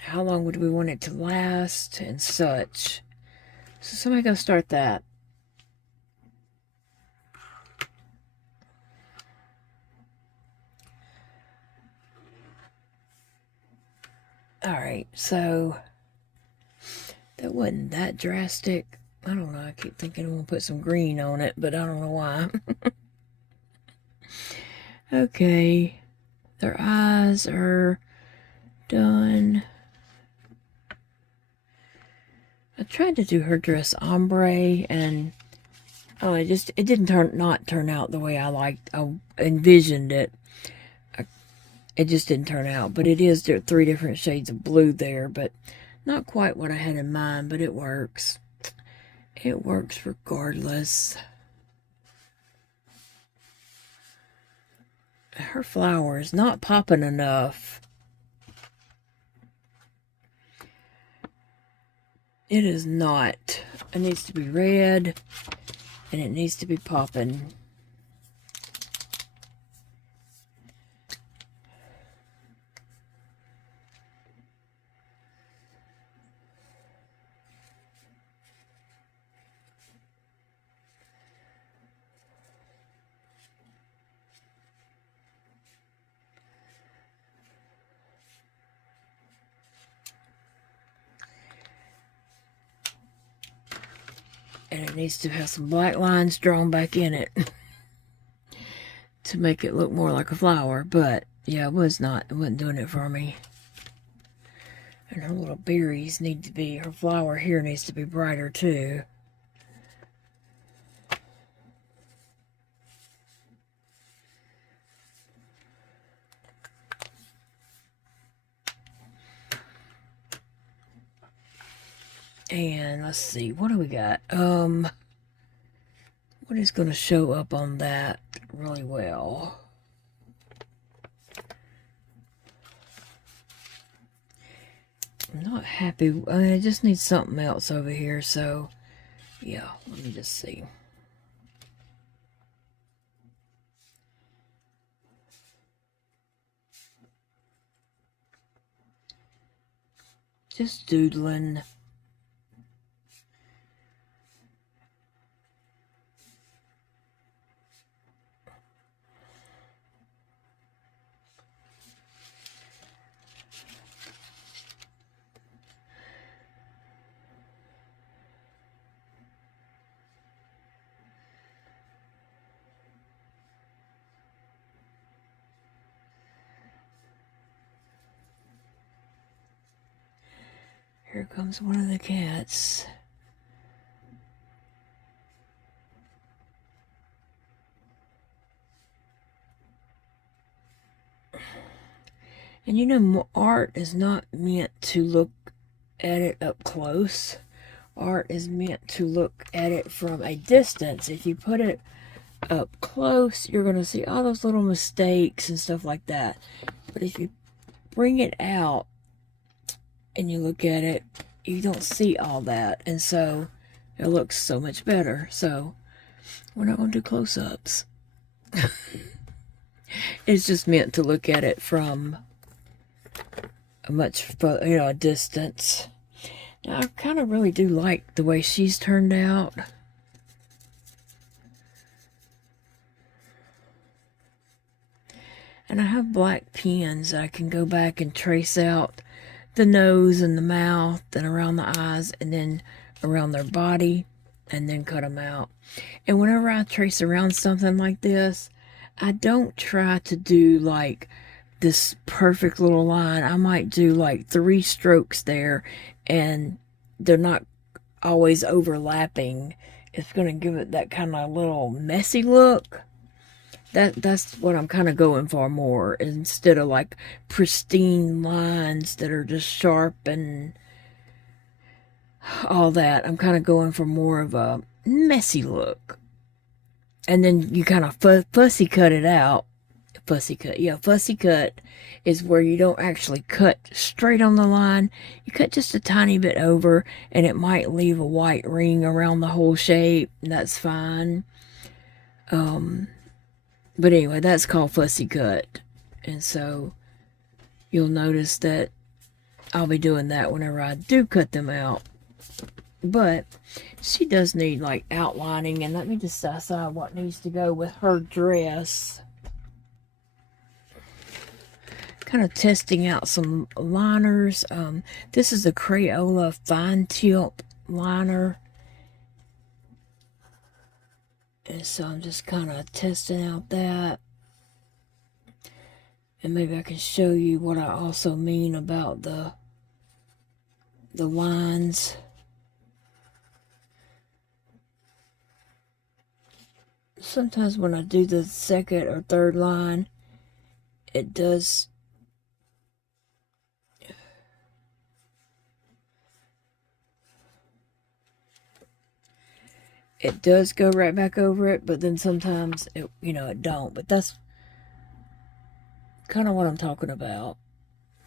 How long would we want it to last and such? So somebody go start that. Alright, so that wasn't that drastic. I don't know, I keep thinking I'm going to put some green on it, but I don't know why. Okay, their eyes are done. I tried to do her dress ombre, and it didn't not turn out the way I envisioned it. It just didn't turn out, but it is there 3 different shades of blue there, but not quite what I had in mind, but it works. It works regardless. Her flower is not popping enough. It is not. It needs to be red, and it needs to be popping. And it needs to have some black lines drawn back in it to make it look more like a flower. But yeah, it wasn't doing it for me. And her little berries need to be, her flower here needs to be brighter too. And let's see, what do we got? What is going to show up on that really well? I'm not happy. I just need something else over here. So, yeah, let me just see. Just doodling. Here comes one of the cats. And you know, art is not meant to look at it up close. Art is meant to look at it from a distance. If you put it up close, you're going to see all those little mistakes and stuff like that. But if you bring it out and you look at it, you don't see all that. And so it looks so much better. So we're not going to do close-ups. It's just meant to look at it from a much, a distance. Now, I kind of really do like the way she's turned out. And I have black pens. I can go back and trace out the nose and the mouth and around the eyes and then around their body and then cut them out. And whenever I trace around something like this, I don't try to do like this perfect little line. I might do like 3 strokes there, and they're not always overlapping. It's going to give it that kind of little messy look. That's what I'm kind of going for more, instead of like pristine lines that are just sharp and all that. I'm kind of going for more of a messy look. And then you kind of fussy cut it out. Fussy cut. Yeah, fussy cut is where you don't actually cut straight on the line. You cut just a tiny bit over, and it might leave a white ring around the whole shape. That's fine. But anyway, that's called fussy cut. And so you'll notice that I'll be doing that whenever I do cut them out. But she does need like outlining, and let me just decide what needs to go with her dress. Kind of testing out some liners. This is the Crayola fine tip liner. And so I'm just kind of testing out that. And maybe I can show you what I also mean about the lines. Sometimes when I do the second or third line, it does go right back over it, but then sometimes it, it don't. But that's kind of what I'm talking about.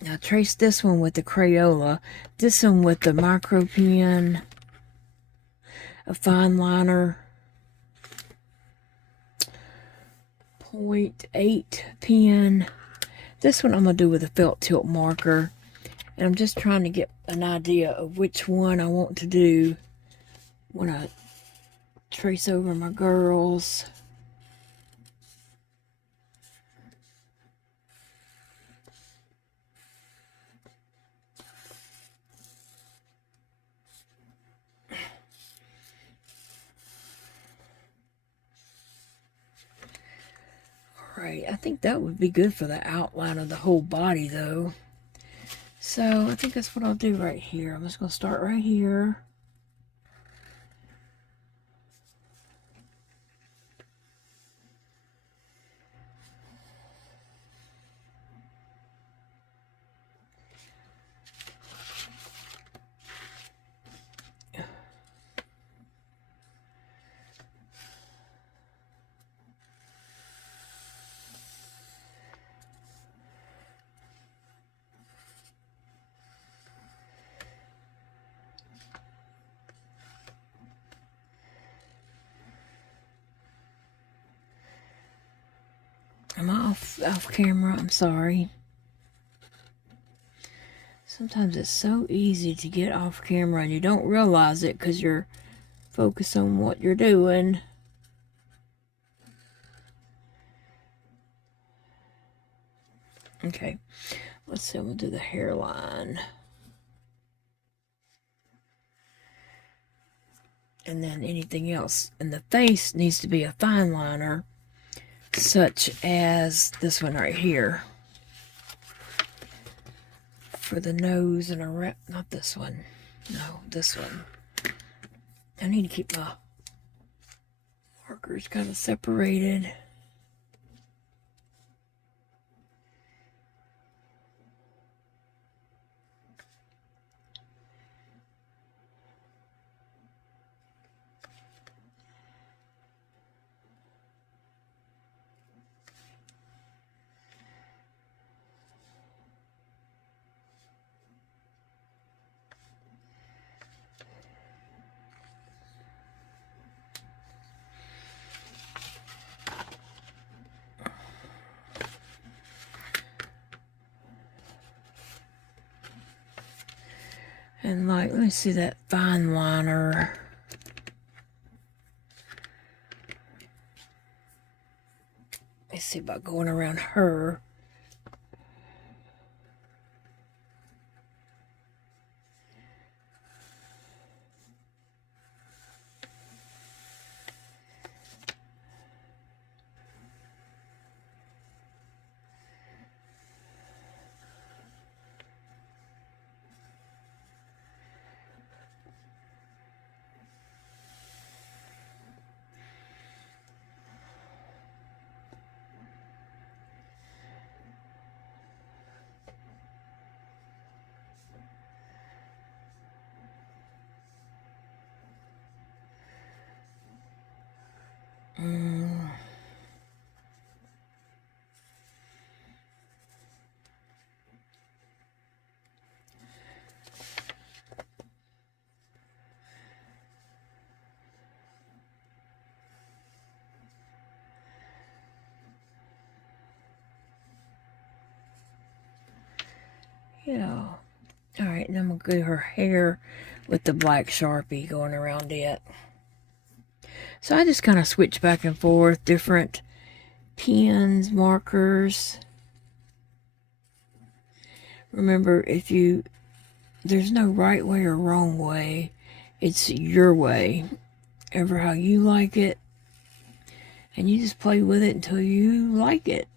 Now trace this one with the Crayola, this one with the micro pen, a fine liner, 0.8 pen. This one I'm going to do with a felt tip marker. And I'm just trying to get an idea of which one I want to do when I trace over my girls. Alright, I think that would be good for the outline of the whole body though. So I think that's what I'll do right here. I'm just going to start right here. Am I off camera? I'm sorry. Sometimes it's so easy to get off camera and you don't realize it because you're focused on what you're doing. Okay, let's see, we'll do the hairline. And then anything else. And the face needs to be a fine liner, such as this one right here. For the nose and around, not this one. No, this one. I need to keep my markers kind of separated. And like, let me see that fine liner. Let's see about going around her. Yeah. Alright, and I'm going to do her hair with the black Sharpie going around it. So I just kind of switch back and forth, different pens, markers. Remember, there's no right way or wrong way. It's your way. Ever how you like it. And you just play with it until you like it.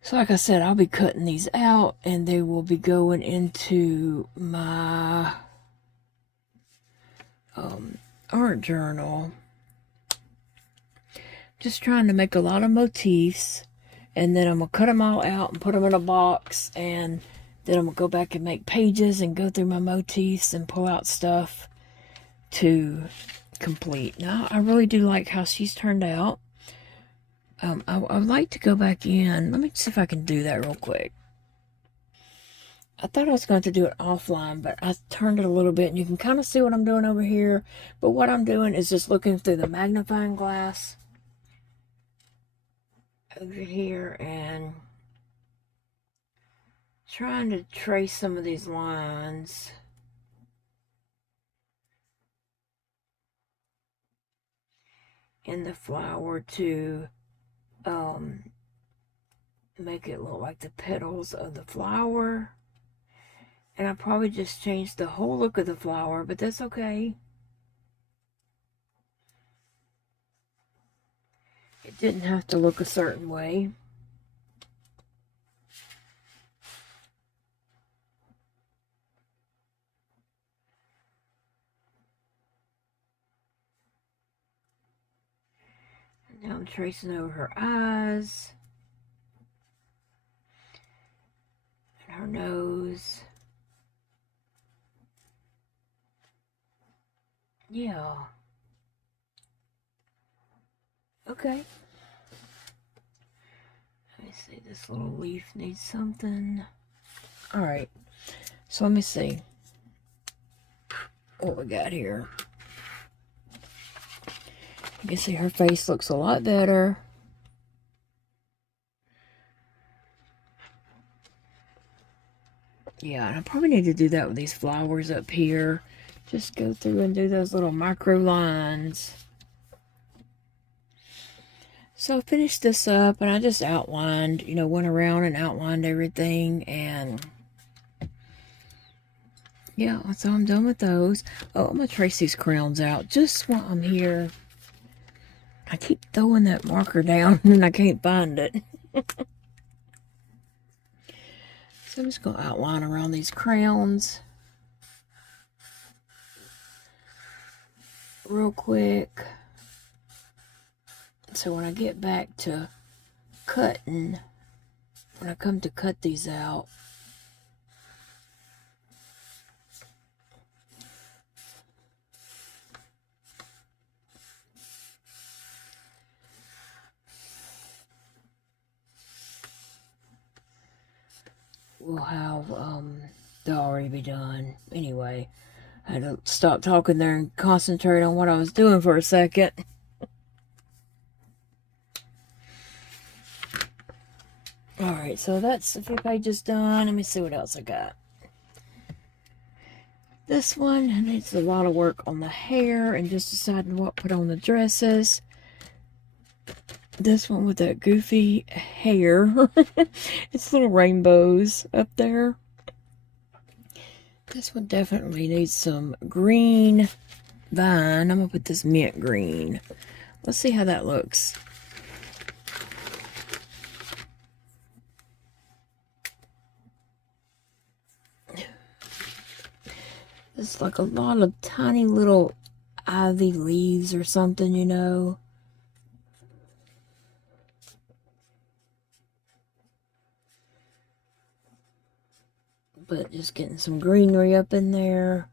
So like I said, I'll be cutting these out and they will be going into my art journal. Just trying to make a lot of motifs, and then I'm going to cut them all out and put them in a box, and then I'm going to go back and make pages and go through my motifs and pull out stuff to complete. Now, I really do like how she's turned out. I would like to go back in. Let me see if I can do that real quick. I thought I was going to do it offline, but I turned it a little bit, and you can kind of see what I'm doing over here. But what I'm doing is just looking through the magnifying glass over here and trying to trace some of these lines. In the flower to make it look like the petals of the flower. And I probably just changed the whole look of the flower, but that's okay. It didn't have to look a certain way. Now I'm tracing over her eyes and her nose. Yeah. Okay. Let me see, this little leaf needs something. Alright, so let me see what we got here. You can see her face looks a lot better. Yeah, and I probably need to do that with these flowers up here. Just go through and do those little micro lines. So I finished this up and I just outlined, went around and outlined everything, and yeah, so I'm done with those. Oh, I'm going to trace these crowns out just while I'm here. I keep throwing that marker down and I can't find it. So I'm just going to outline around these crowns real quick. So when I get back to cutting, when I come to cut these out, we'll have, they'll already be done. Anyway, I had to stop talking there and concentrate on what I was doing for a second. Alright, so that's a few pages done. Let me see what else I got. This one needs a lot of work on the hair and just deciding what to put on the dresses. This one with that goofy hair. It's little rainbows up there. This one definitely needs some green vine. I'm going to put this mint green. Let's see how that looks. It's like a lot of tiny little ivy leaves or something, But just getting some greenery up in there.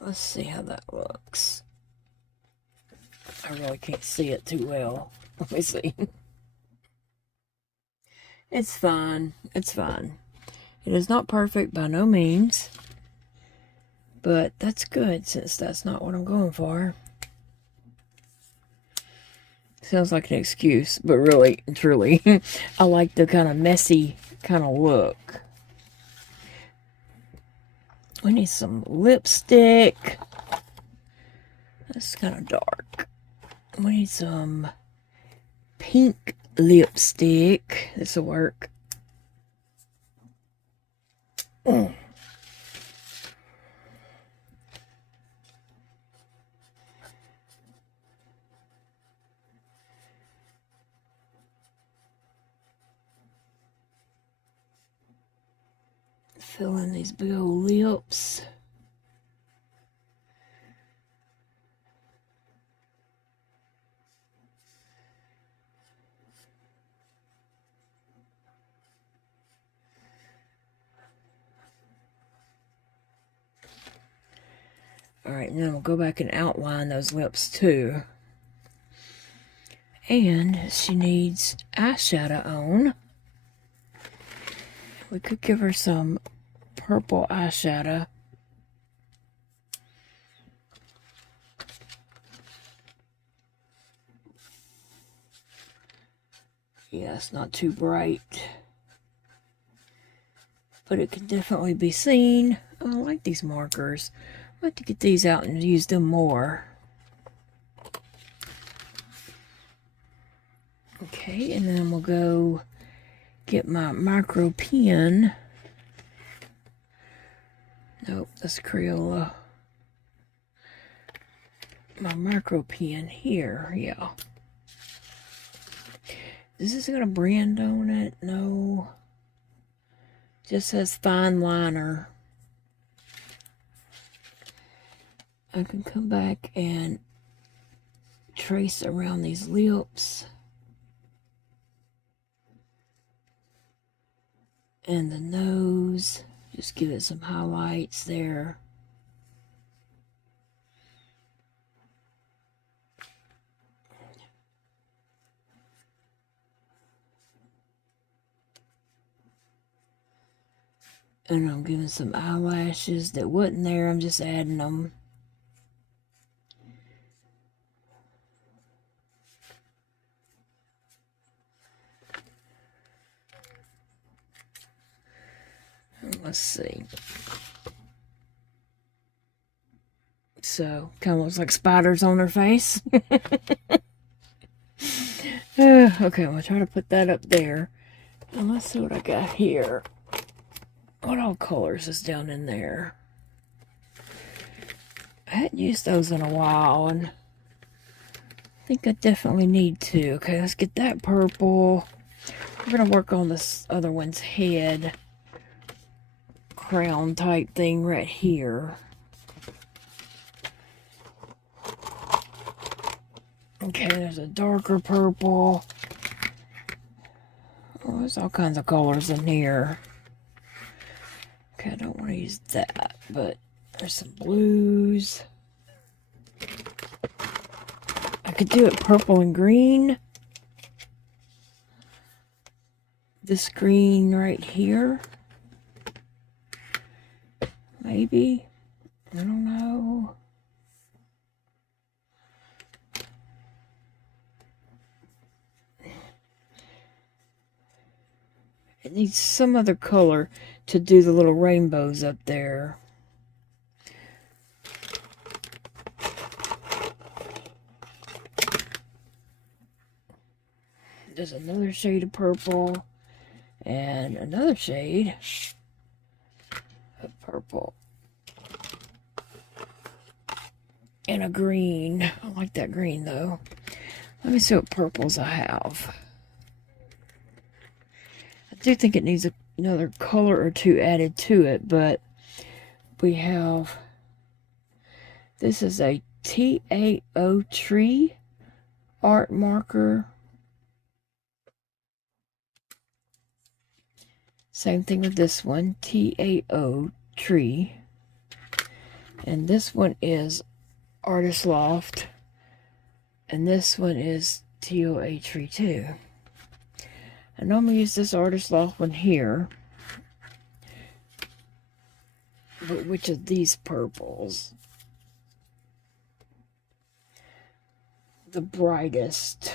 Let's see how that looks. I really can't see it too well. Let me see. It's fine. It's fine. It is not perfect by no means. But that's good since that's not what I'm going for. Sounds like an excuse, but really, truly, I like the kind of messy kind of look. We need some lipstick. That's kind of dark. We need some pink lipstick. This will work. Fill in these big old lips. Alright, and then we'll go back and outline those lips too. And she needs eyeshadow on. We could give her some purple eyeshadow. Yeah, it's not too bright. But it can definitely be seen. Oh, I like these markers. I'll have to get these out and use them more. Okay, and then we'll go get my micro pen. Nope, that's Crayola. My micro pen here, yeah. Is this got a brand on it? No. Just says fine liner. I can come back and trace around these lips. And the nose. Just give it some highlights there. And I'm giving some eyelashes that wasn't there. I'm just adding them. Let's see. So, kind of looks like spiders on her face. Okay, I'm going to try to put that up there. And let's see what I got here. What all colors is down in there? I hadn't used those in a while, and I think I definitely need to. Okay, let's get that purple. We're going to work on this other one's head. Crown type thing right here. Okay, there's a darker purple. Oh, there's all kinds of colors in here. Okay, I don't want to use that, but there's some blues. I could do it purple and green. This green right here. Maybe. I don't know. It needs some other color to do the little rainbows up there. There's another shade of purple and another shade of purple and a green. I like that green though. Let me see what purples I have. do think it needs another color or two added to it, but we have, this is a TAO tree art marker. Same thing with this one, TAO tree. And this one is Artist Loft. And this one is TOA tree too. And I'm going to use this Artist Loft one here. But which of these purples? The brightest.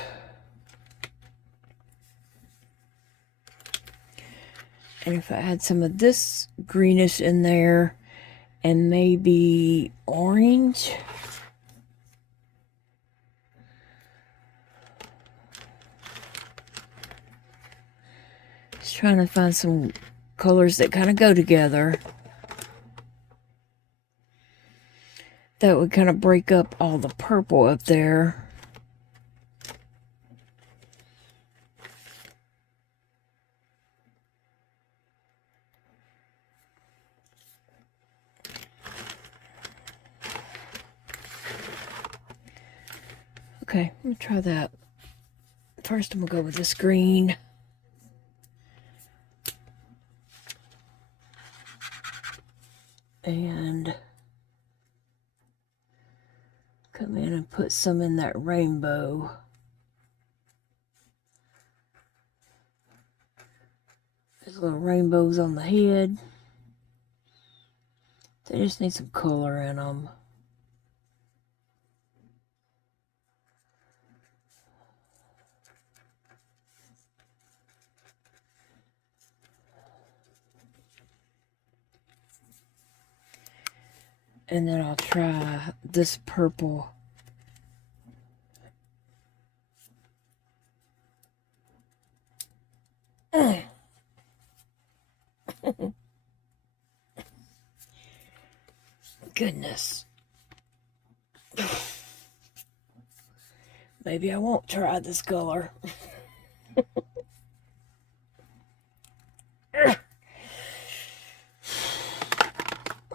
And if I add some of this greenish in there and maybe orange. Just trying to find some colors that kind of go together. That would kind of break up all the purple up there. Okay, let me try that. First, I'm going to go with this green. And come in and put some in that rainbow. There's little rainbows on the head. They just need some color in them. And then I'll try this purple. Goodness. Maybe I won't try this color.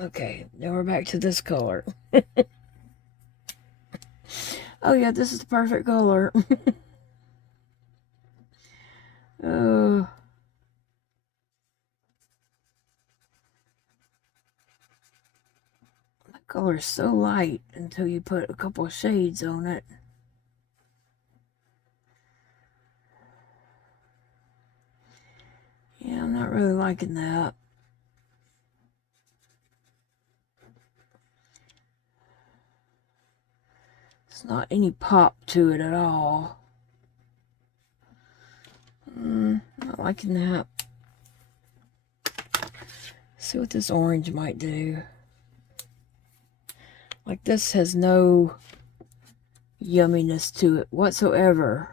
Okay, now we're back to this color. Oh yeah, this is the perfect color. Oh. That color is so light until you put a couple of shades on it. Yeah, I'm not really liking that. It's not any pop to it at all. Not liking that. See what this orange might do. Like, this has no yumminess to it whatsoever.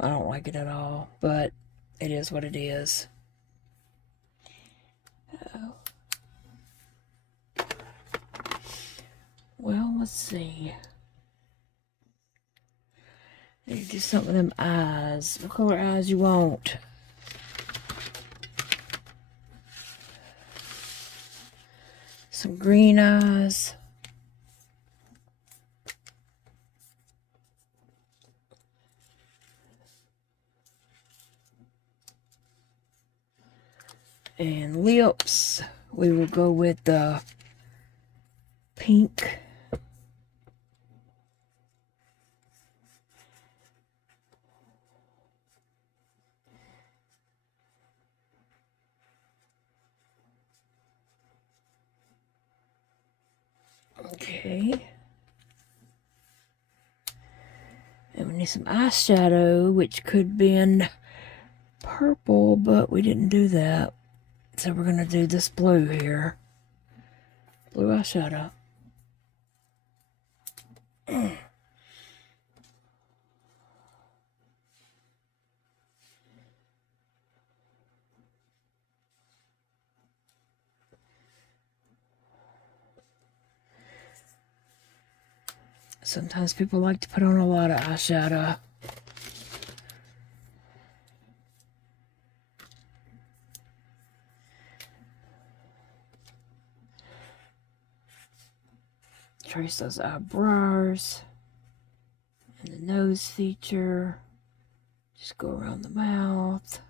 I don't like it at all, but it is what it is. Well, let's see. Need to do something with them eyes. What color eyes you want? Some green eyes. And lips, we will go with the pink. Okay. And we need some eyeshadow, which could be in purple, but we didn't do that. So we're going to do this blue here. Blue eyeshadow. Sometimes people like to put on a lot of eyeshadow. Trace those eyebrows and the nose feature. Just go around the mouth.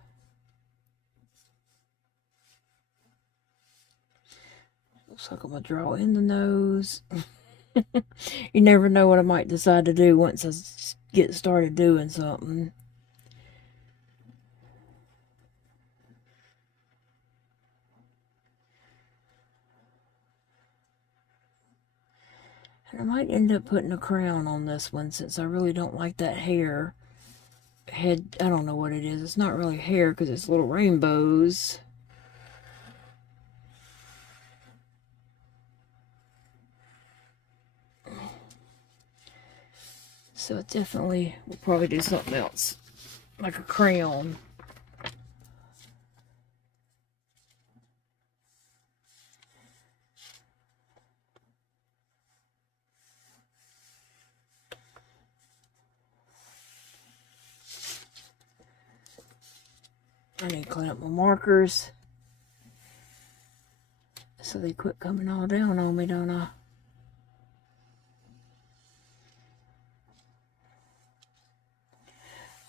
Looks like I'm going to draw in the nose. You never know what I might decide to do once I get started doing something. And I might end up putting a crown on this one since I really don't like that hair. Head, I don't know what it is. It's not really hair because it's little rainbows. So it definitely will probably do something else, like a crown. I need to clean up my markers so they quit coming all down on me, don't I?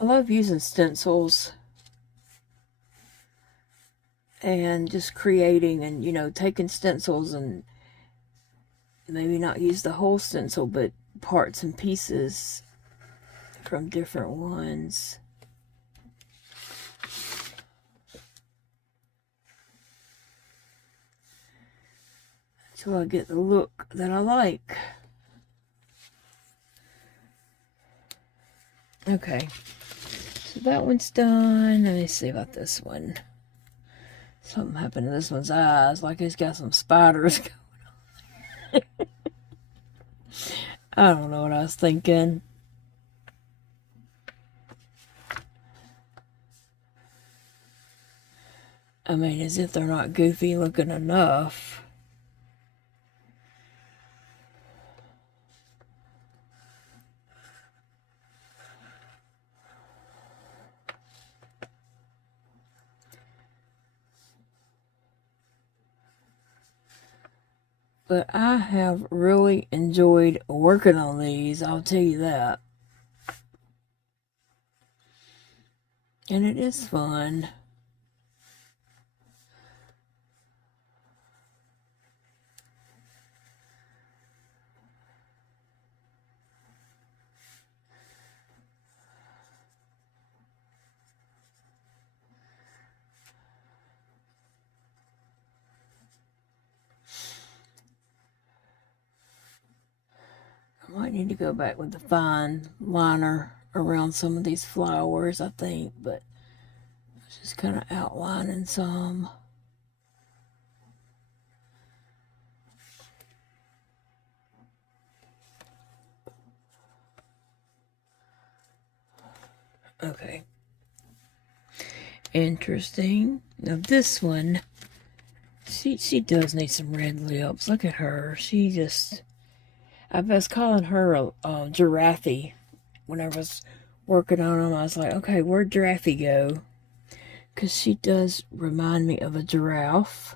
I love using stencils and just creating and, you know, taking stencils and maybe not use the whole stencil, but parts and pieces from different ones. Until I get the look that I like. Okay. So that one's done. Let me see about this one. Something happened to this one's eyes, like it's got some spiders going on. I don't know what I was thinking. I mean, as if they're not goofy looking enough. But I have really enjoyed working on these, I'll tell you that. And it is fun. I might need to go back with the fine liner around some of these flowers, I think, but just kind of outlining some. Okay. Interesting. Now this one, she does need some red lips. Look at her. She just... I was calling her a giraffe. When I was working on them, I was like, okay, where'd giraffe go? Because she does remind me of a giraffe.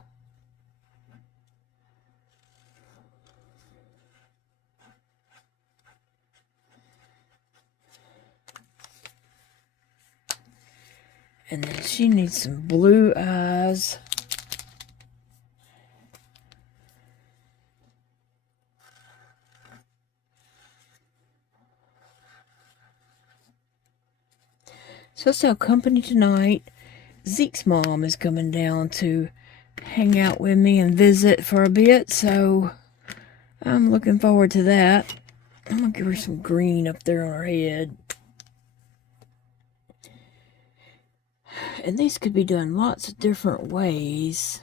And then she needs some blue eyes. So it's our company tonight. Zeke's mom is coming down to hang out with me and visit for a bit, so I'm looking forward to that. I'm going to give her some green up there on her head. And these could be done lots of different ways.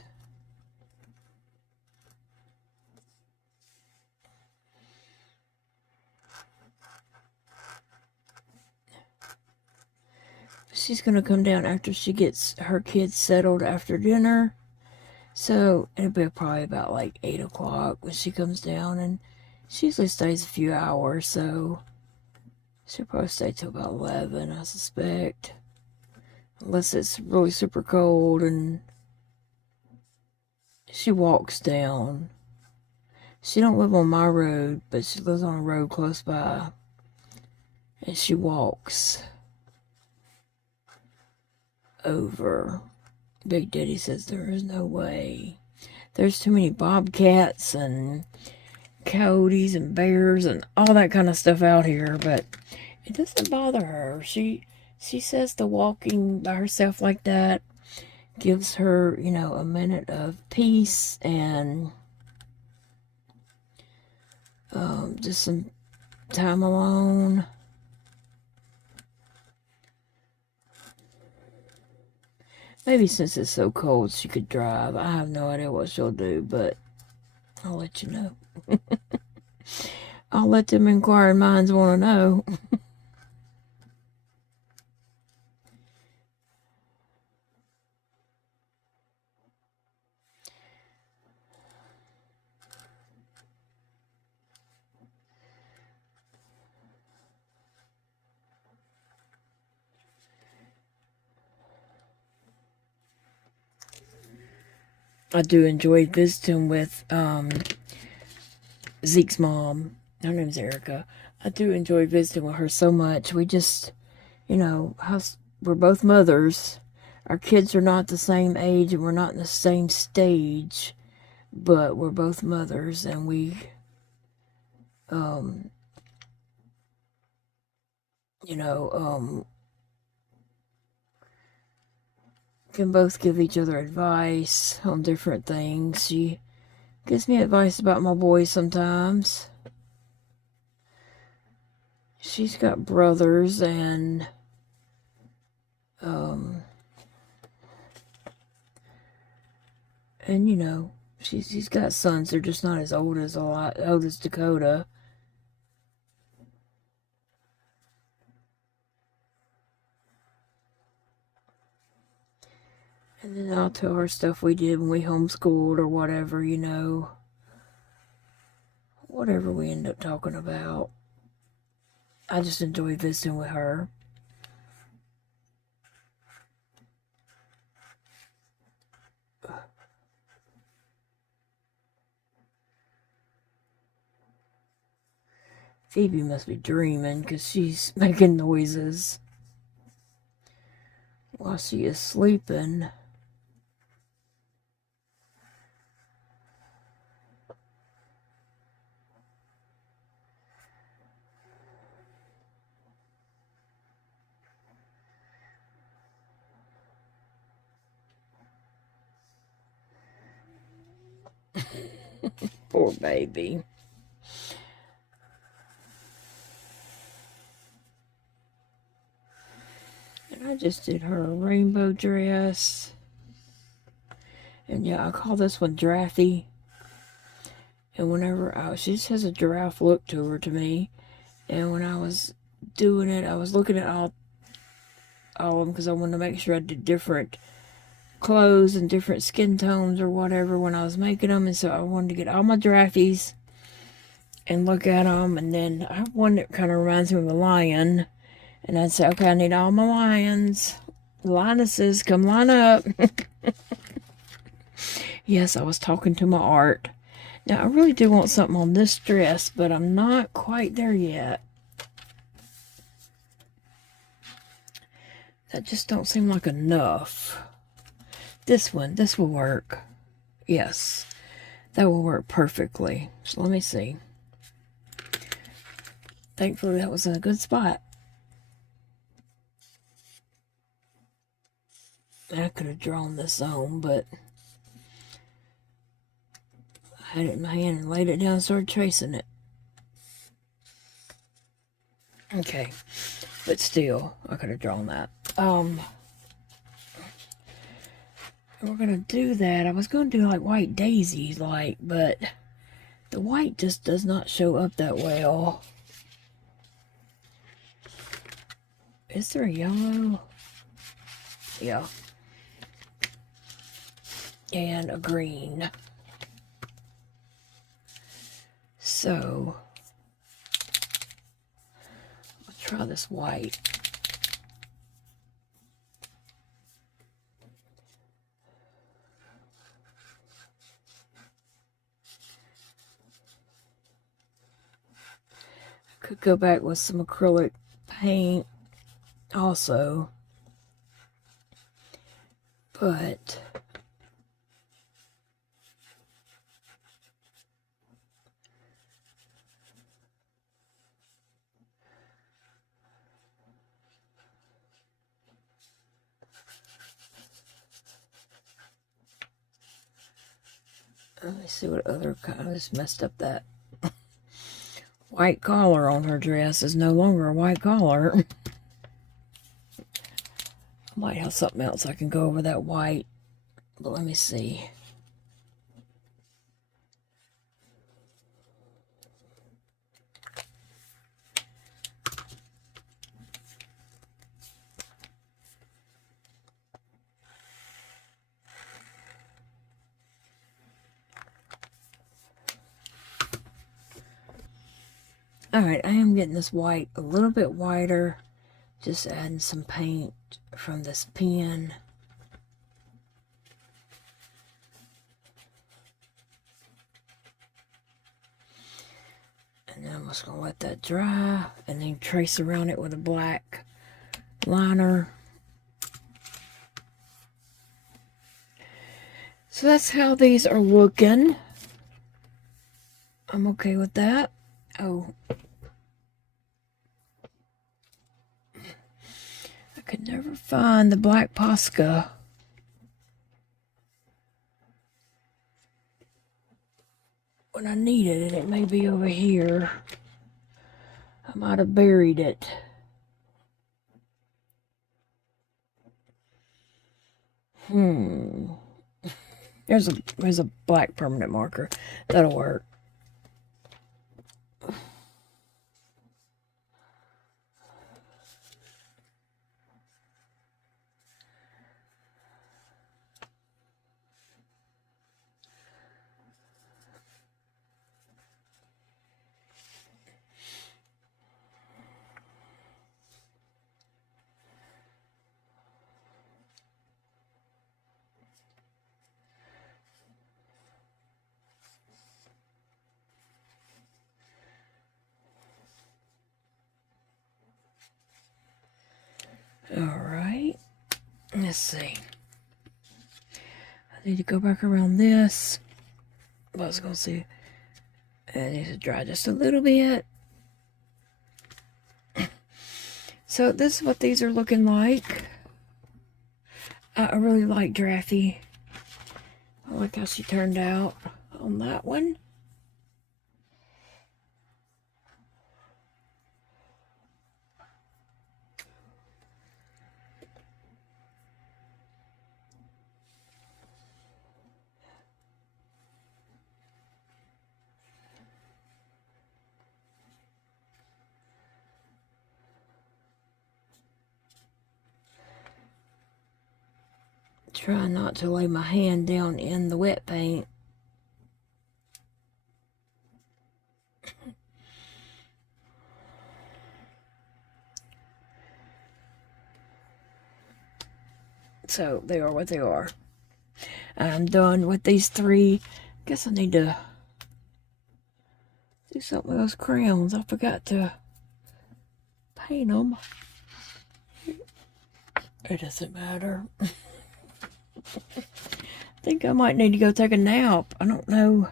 She's going to come down after she gets her kids settled after dinner. So it'll be probably about like 8 o'clock when she comes down and She usually stays a few hours, so she'll probably stay till about 11, I suspect. Unless it's really super cold and she walks down. She don't live on my road, but she lives on a road close by. And she walks over. Big Daddy says there is no way. There's too many bobcats and coyotes and bears and all that kind of stuff out here, but it doesn't bother her. She says the walking by herself like that gives her, you know, a minute of peace and just some time alone. Maybe since it's so cold, she could drive. I have no idea what she'll do, but I'll let you know. I'll let them inquiring minds want to know. I do enjoy visiting with Zeke's mom. Her name's Erica. I do enjoy visiting with her so much. We just, you know, we're both mothers. Our kids are not the same age and we're not in the same stage, but we're both mothers and we, you know, can both give each other advice on different things. She gives me advice about my boys sometimes. She's got brothers and you know, she's got sons. They're just not as old as Dakota. And then I'll tell her stuff we did when we homeschooled or whatever, you know. Whatever we end up talking about. I just enjoy visiting with her. Phoebe must be dreaming because she's making noises while she is sleeping. Poor baby. And I just did her rainbow dress. And yeah, I call this one Giraffe. And whenever she just has a giraffe look to her to me. And when I was doing it, I was looking at all of them because I wanted to make sure I did different clothes and different skin tones or whatever when I was making them. And so I wanted to get all my giraffes and look at them. And then I have one that kind of reminds me of a lion. And I'd say, okay, I need all my lions. Lionesses, come line up. Yes, I was talking to my art. Now, I really do want something on this dress, but I'm not quite there yet. That just don't seem like enough. This will work. Yes, that will work perfectly. So let me see. Thankfully, that was in a good spot. I could have drawn this on, but I had it in my hand and laid it down and started tracing it. Okay, but still, I could have drawn that. We're gonna do that. I was gonna do like white daisies, but the white just does not show up that well. Is there a yellow? Yeah. And a green. So, let's try this white. Could go back with some acrylic paint also, but let me see what other kind. I just messed up that white collar on her dress is no longer a white collar. I might have something else I can go over that white, but let me see. Alright, I am getting this white a little bit whiter. Just adding some paint from this pen. And then I'm just going to let that dry and then trace around it with a black liner. So that's how these are looking. I'm okay with that. Oh, I could never find the black Posca. When I needed it, it may be over here. I might have buried it. There's a black permanent marker. That'll work. Alright, let's see. I need to go back around this. I was going to see. I need to dry just a little bit. So this is what these are looking like. I really like Drafty. I like how she turned out on that one. Try not to lay my hand down in the wet paint. So they are what they are. I'm done with these three. Guess I need to do something with those crayons. I forgot to paint them. It doesn't matter. I think I might need to go take a nap. I don't know.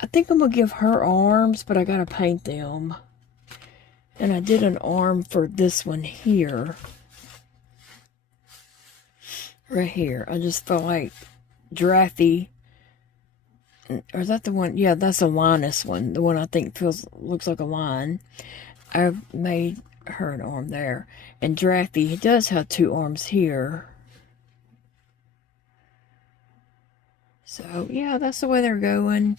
I think I'm going to give her arms, but I got to paint them. And I did an arm for this one here. Right here. I just felt like Drafty. Or is that the one? Yeah, that's a Linus one. The one I think looks like a line. I've made her an arm there. And Drafty, he does have two arms here. So, yeah, that's the way they're going.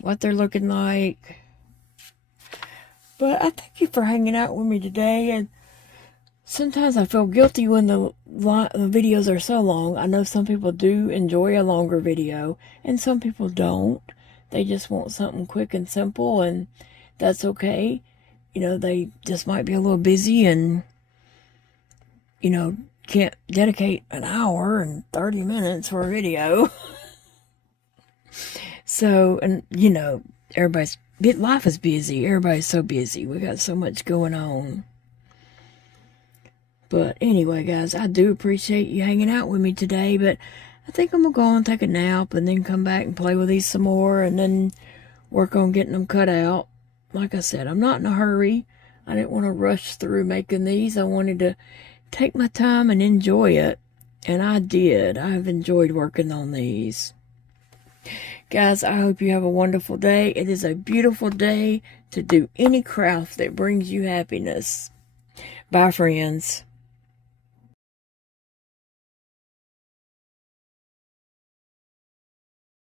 What they're looking like. But I thank you for hanging out with me today. And sometimes I feel guilty when the videos are so long. I know some people do enjoy a longer video. And some people don't. They just want something quick and simple, and that's okay. You know, they just might be a little busy and, you know, can't dedicate an hour and 30 minutes for a video. So, and, you know, life is busy. Everybody's so busy. We got so much going on. But anyway, guys, I do appreciate you hanging out with me today, but I think I'm going to go and take a nap and then come back and play with these some more and then work on getting them cut out. Like I said, I'm not in a hurry. I didn't want to rush through making these. I wanted to take my time and enjoy it. And I did. I've enjoyed working on these. Guys, I hope you have a wonderful day. It is a beautiful day to do any craft that brings you happiness. Bye, friends.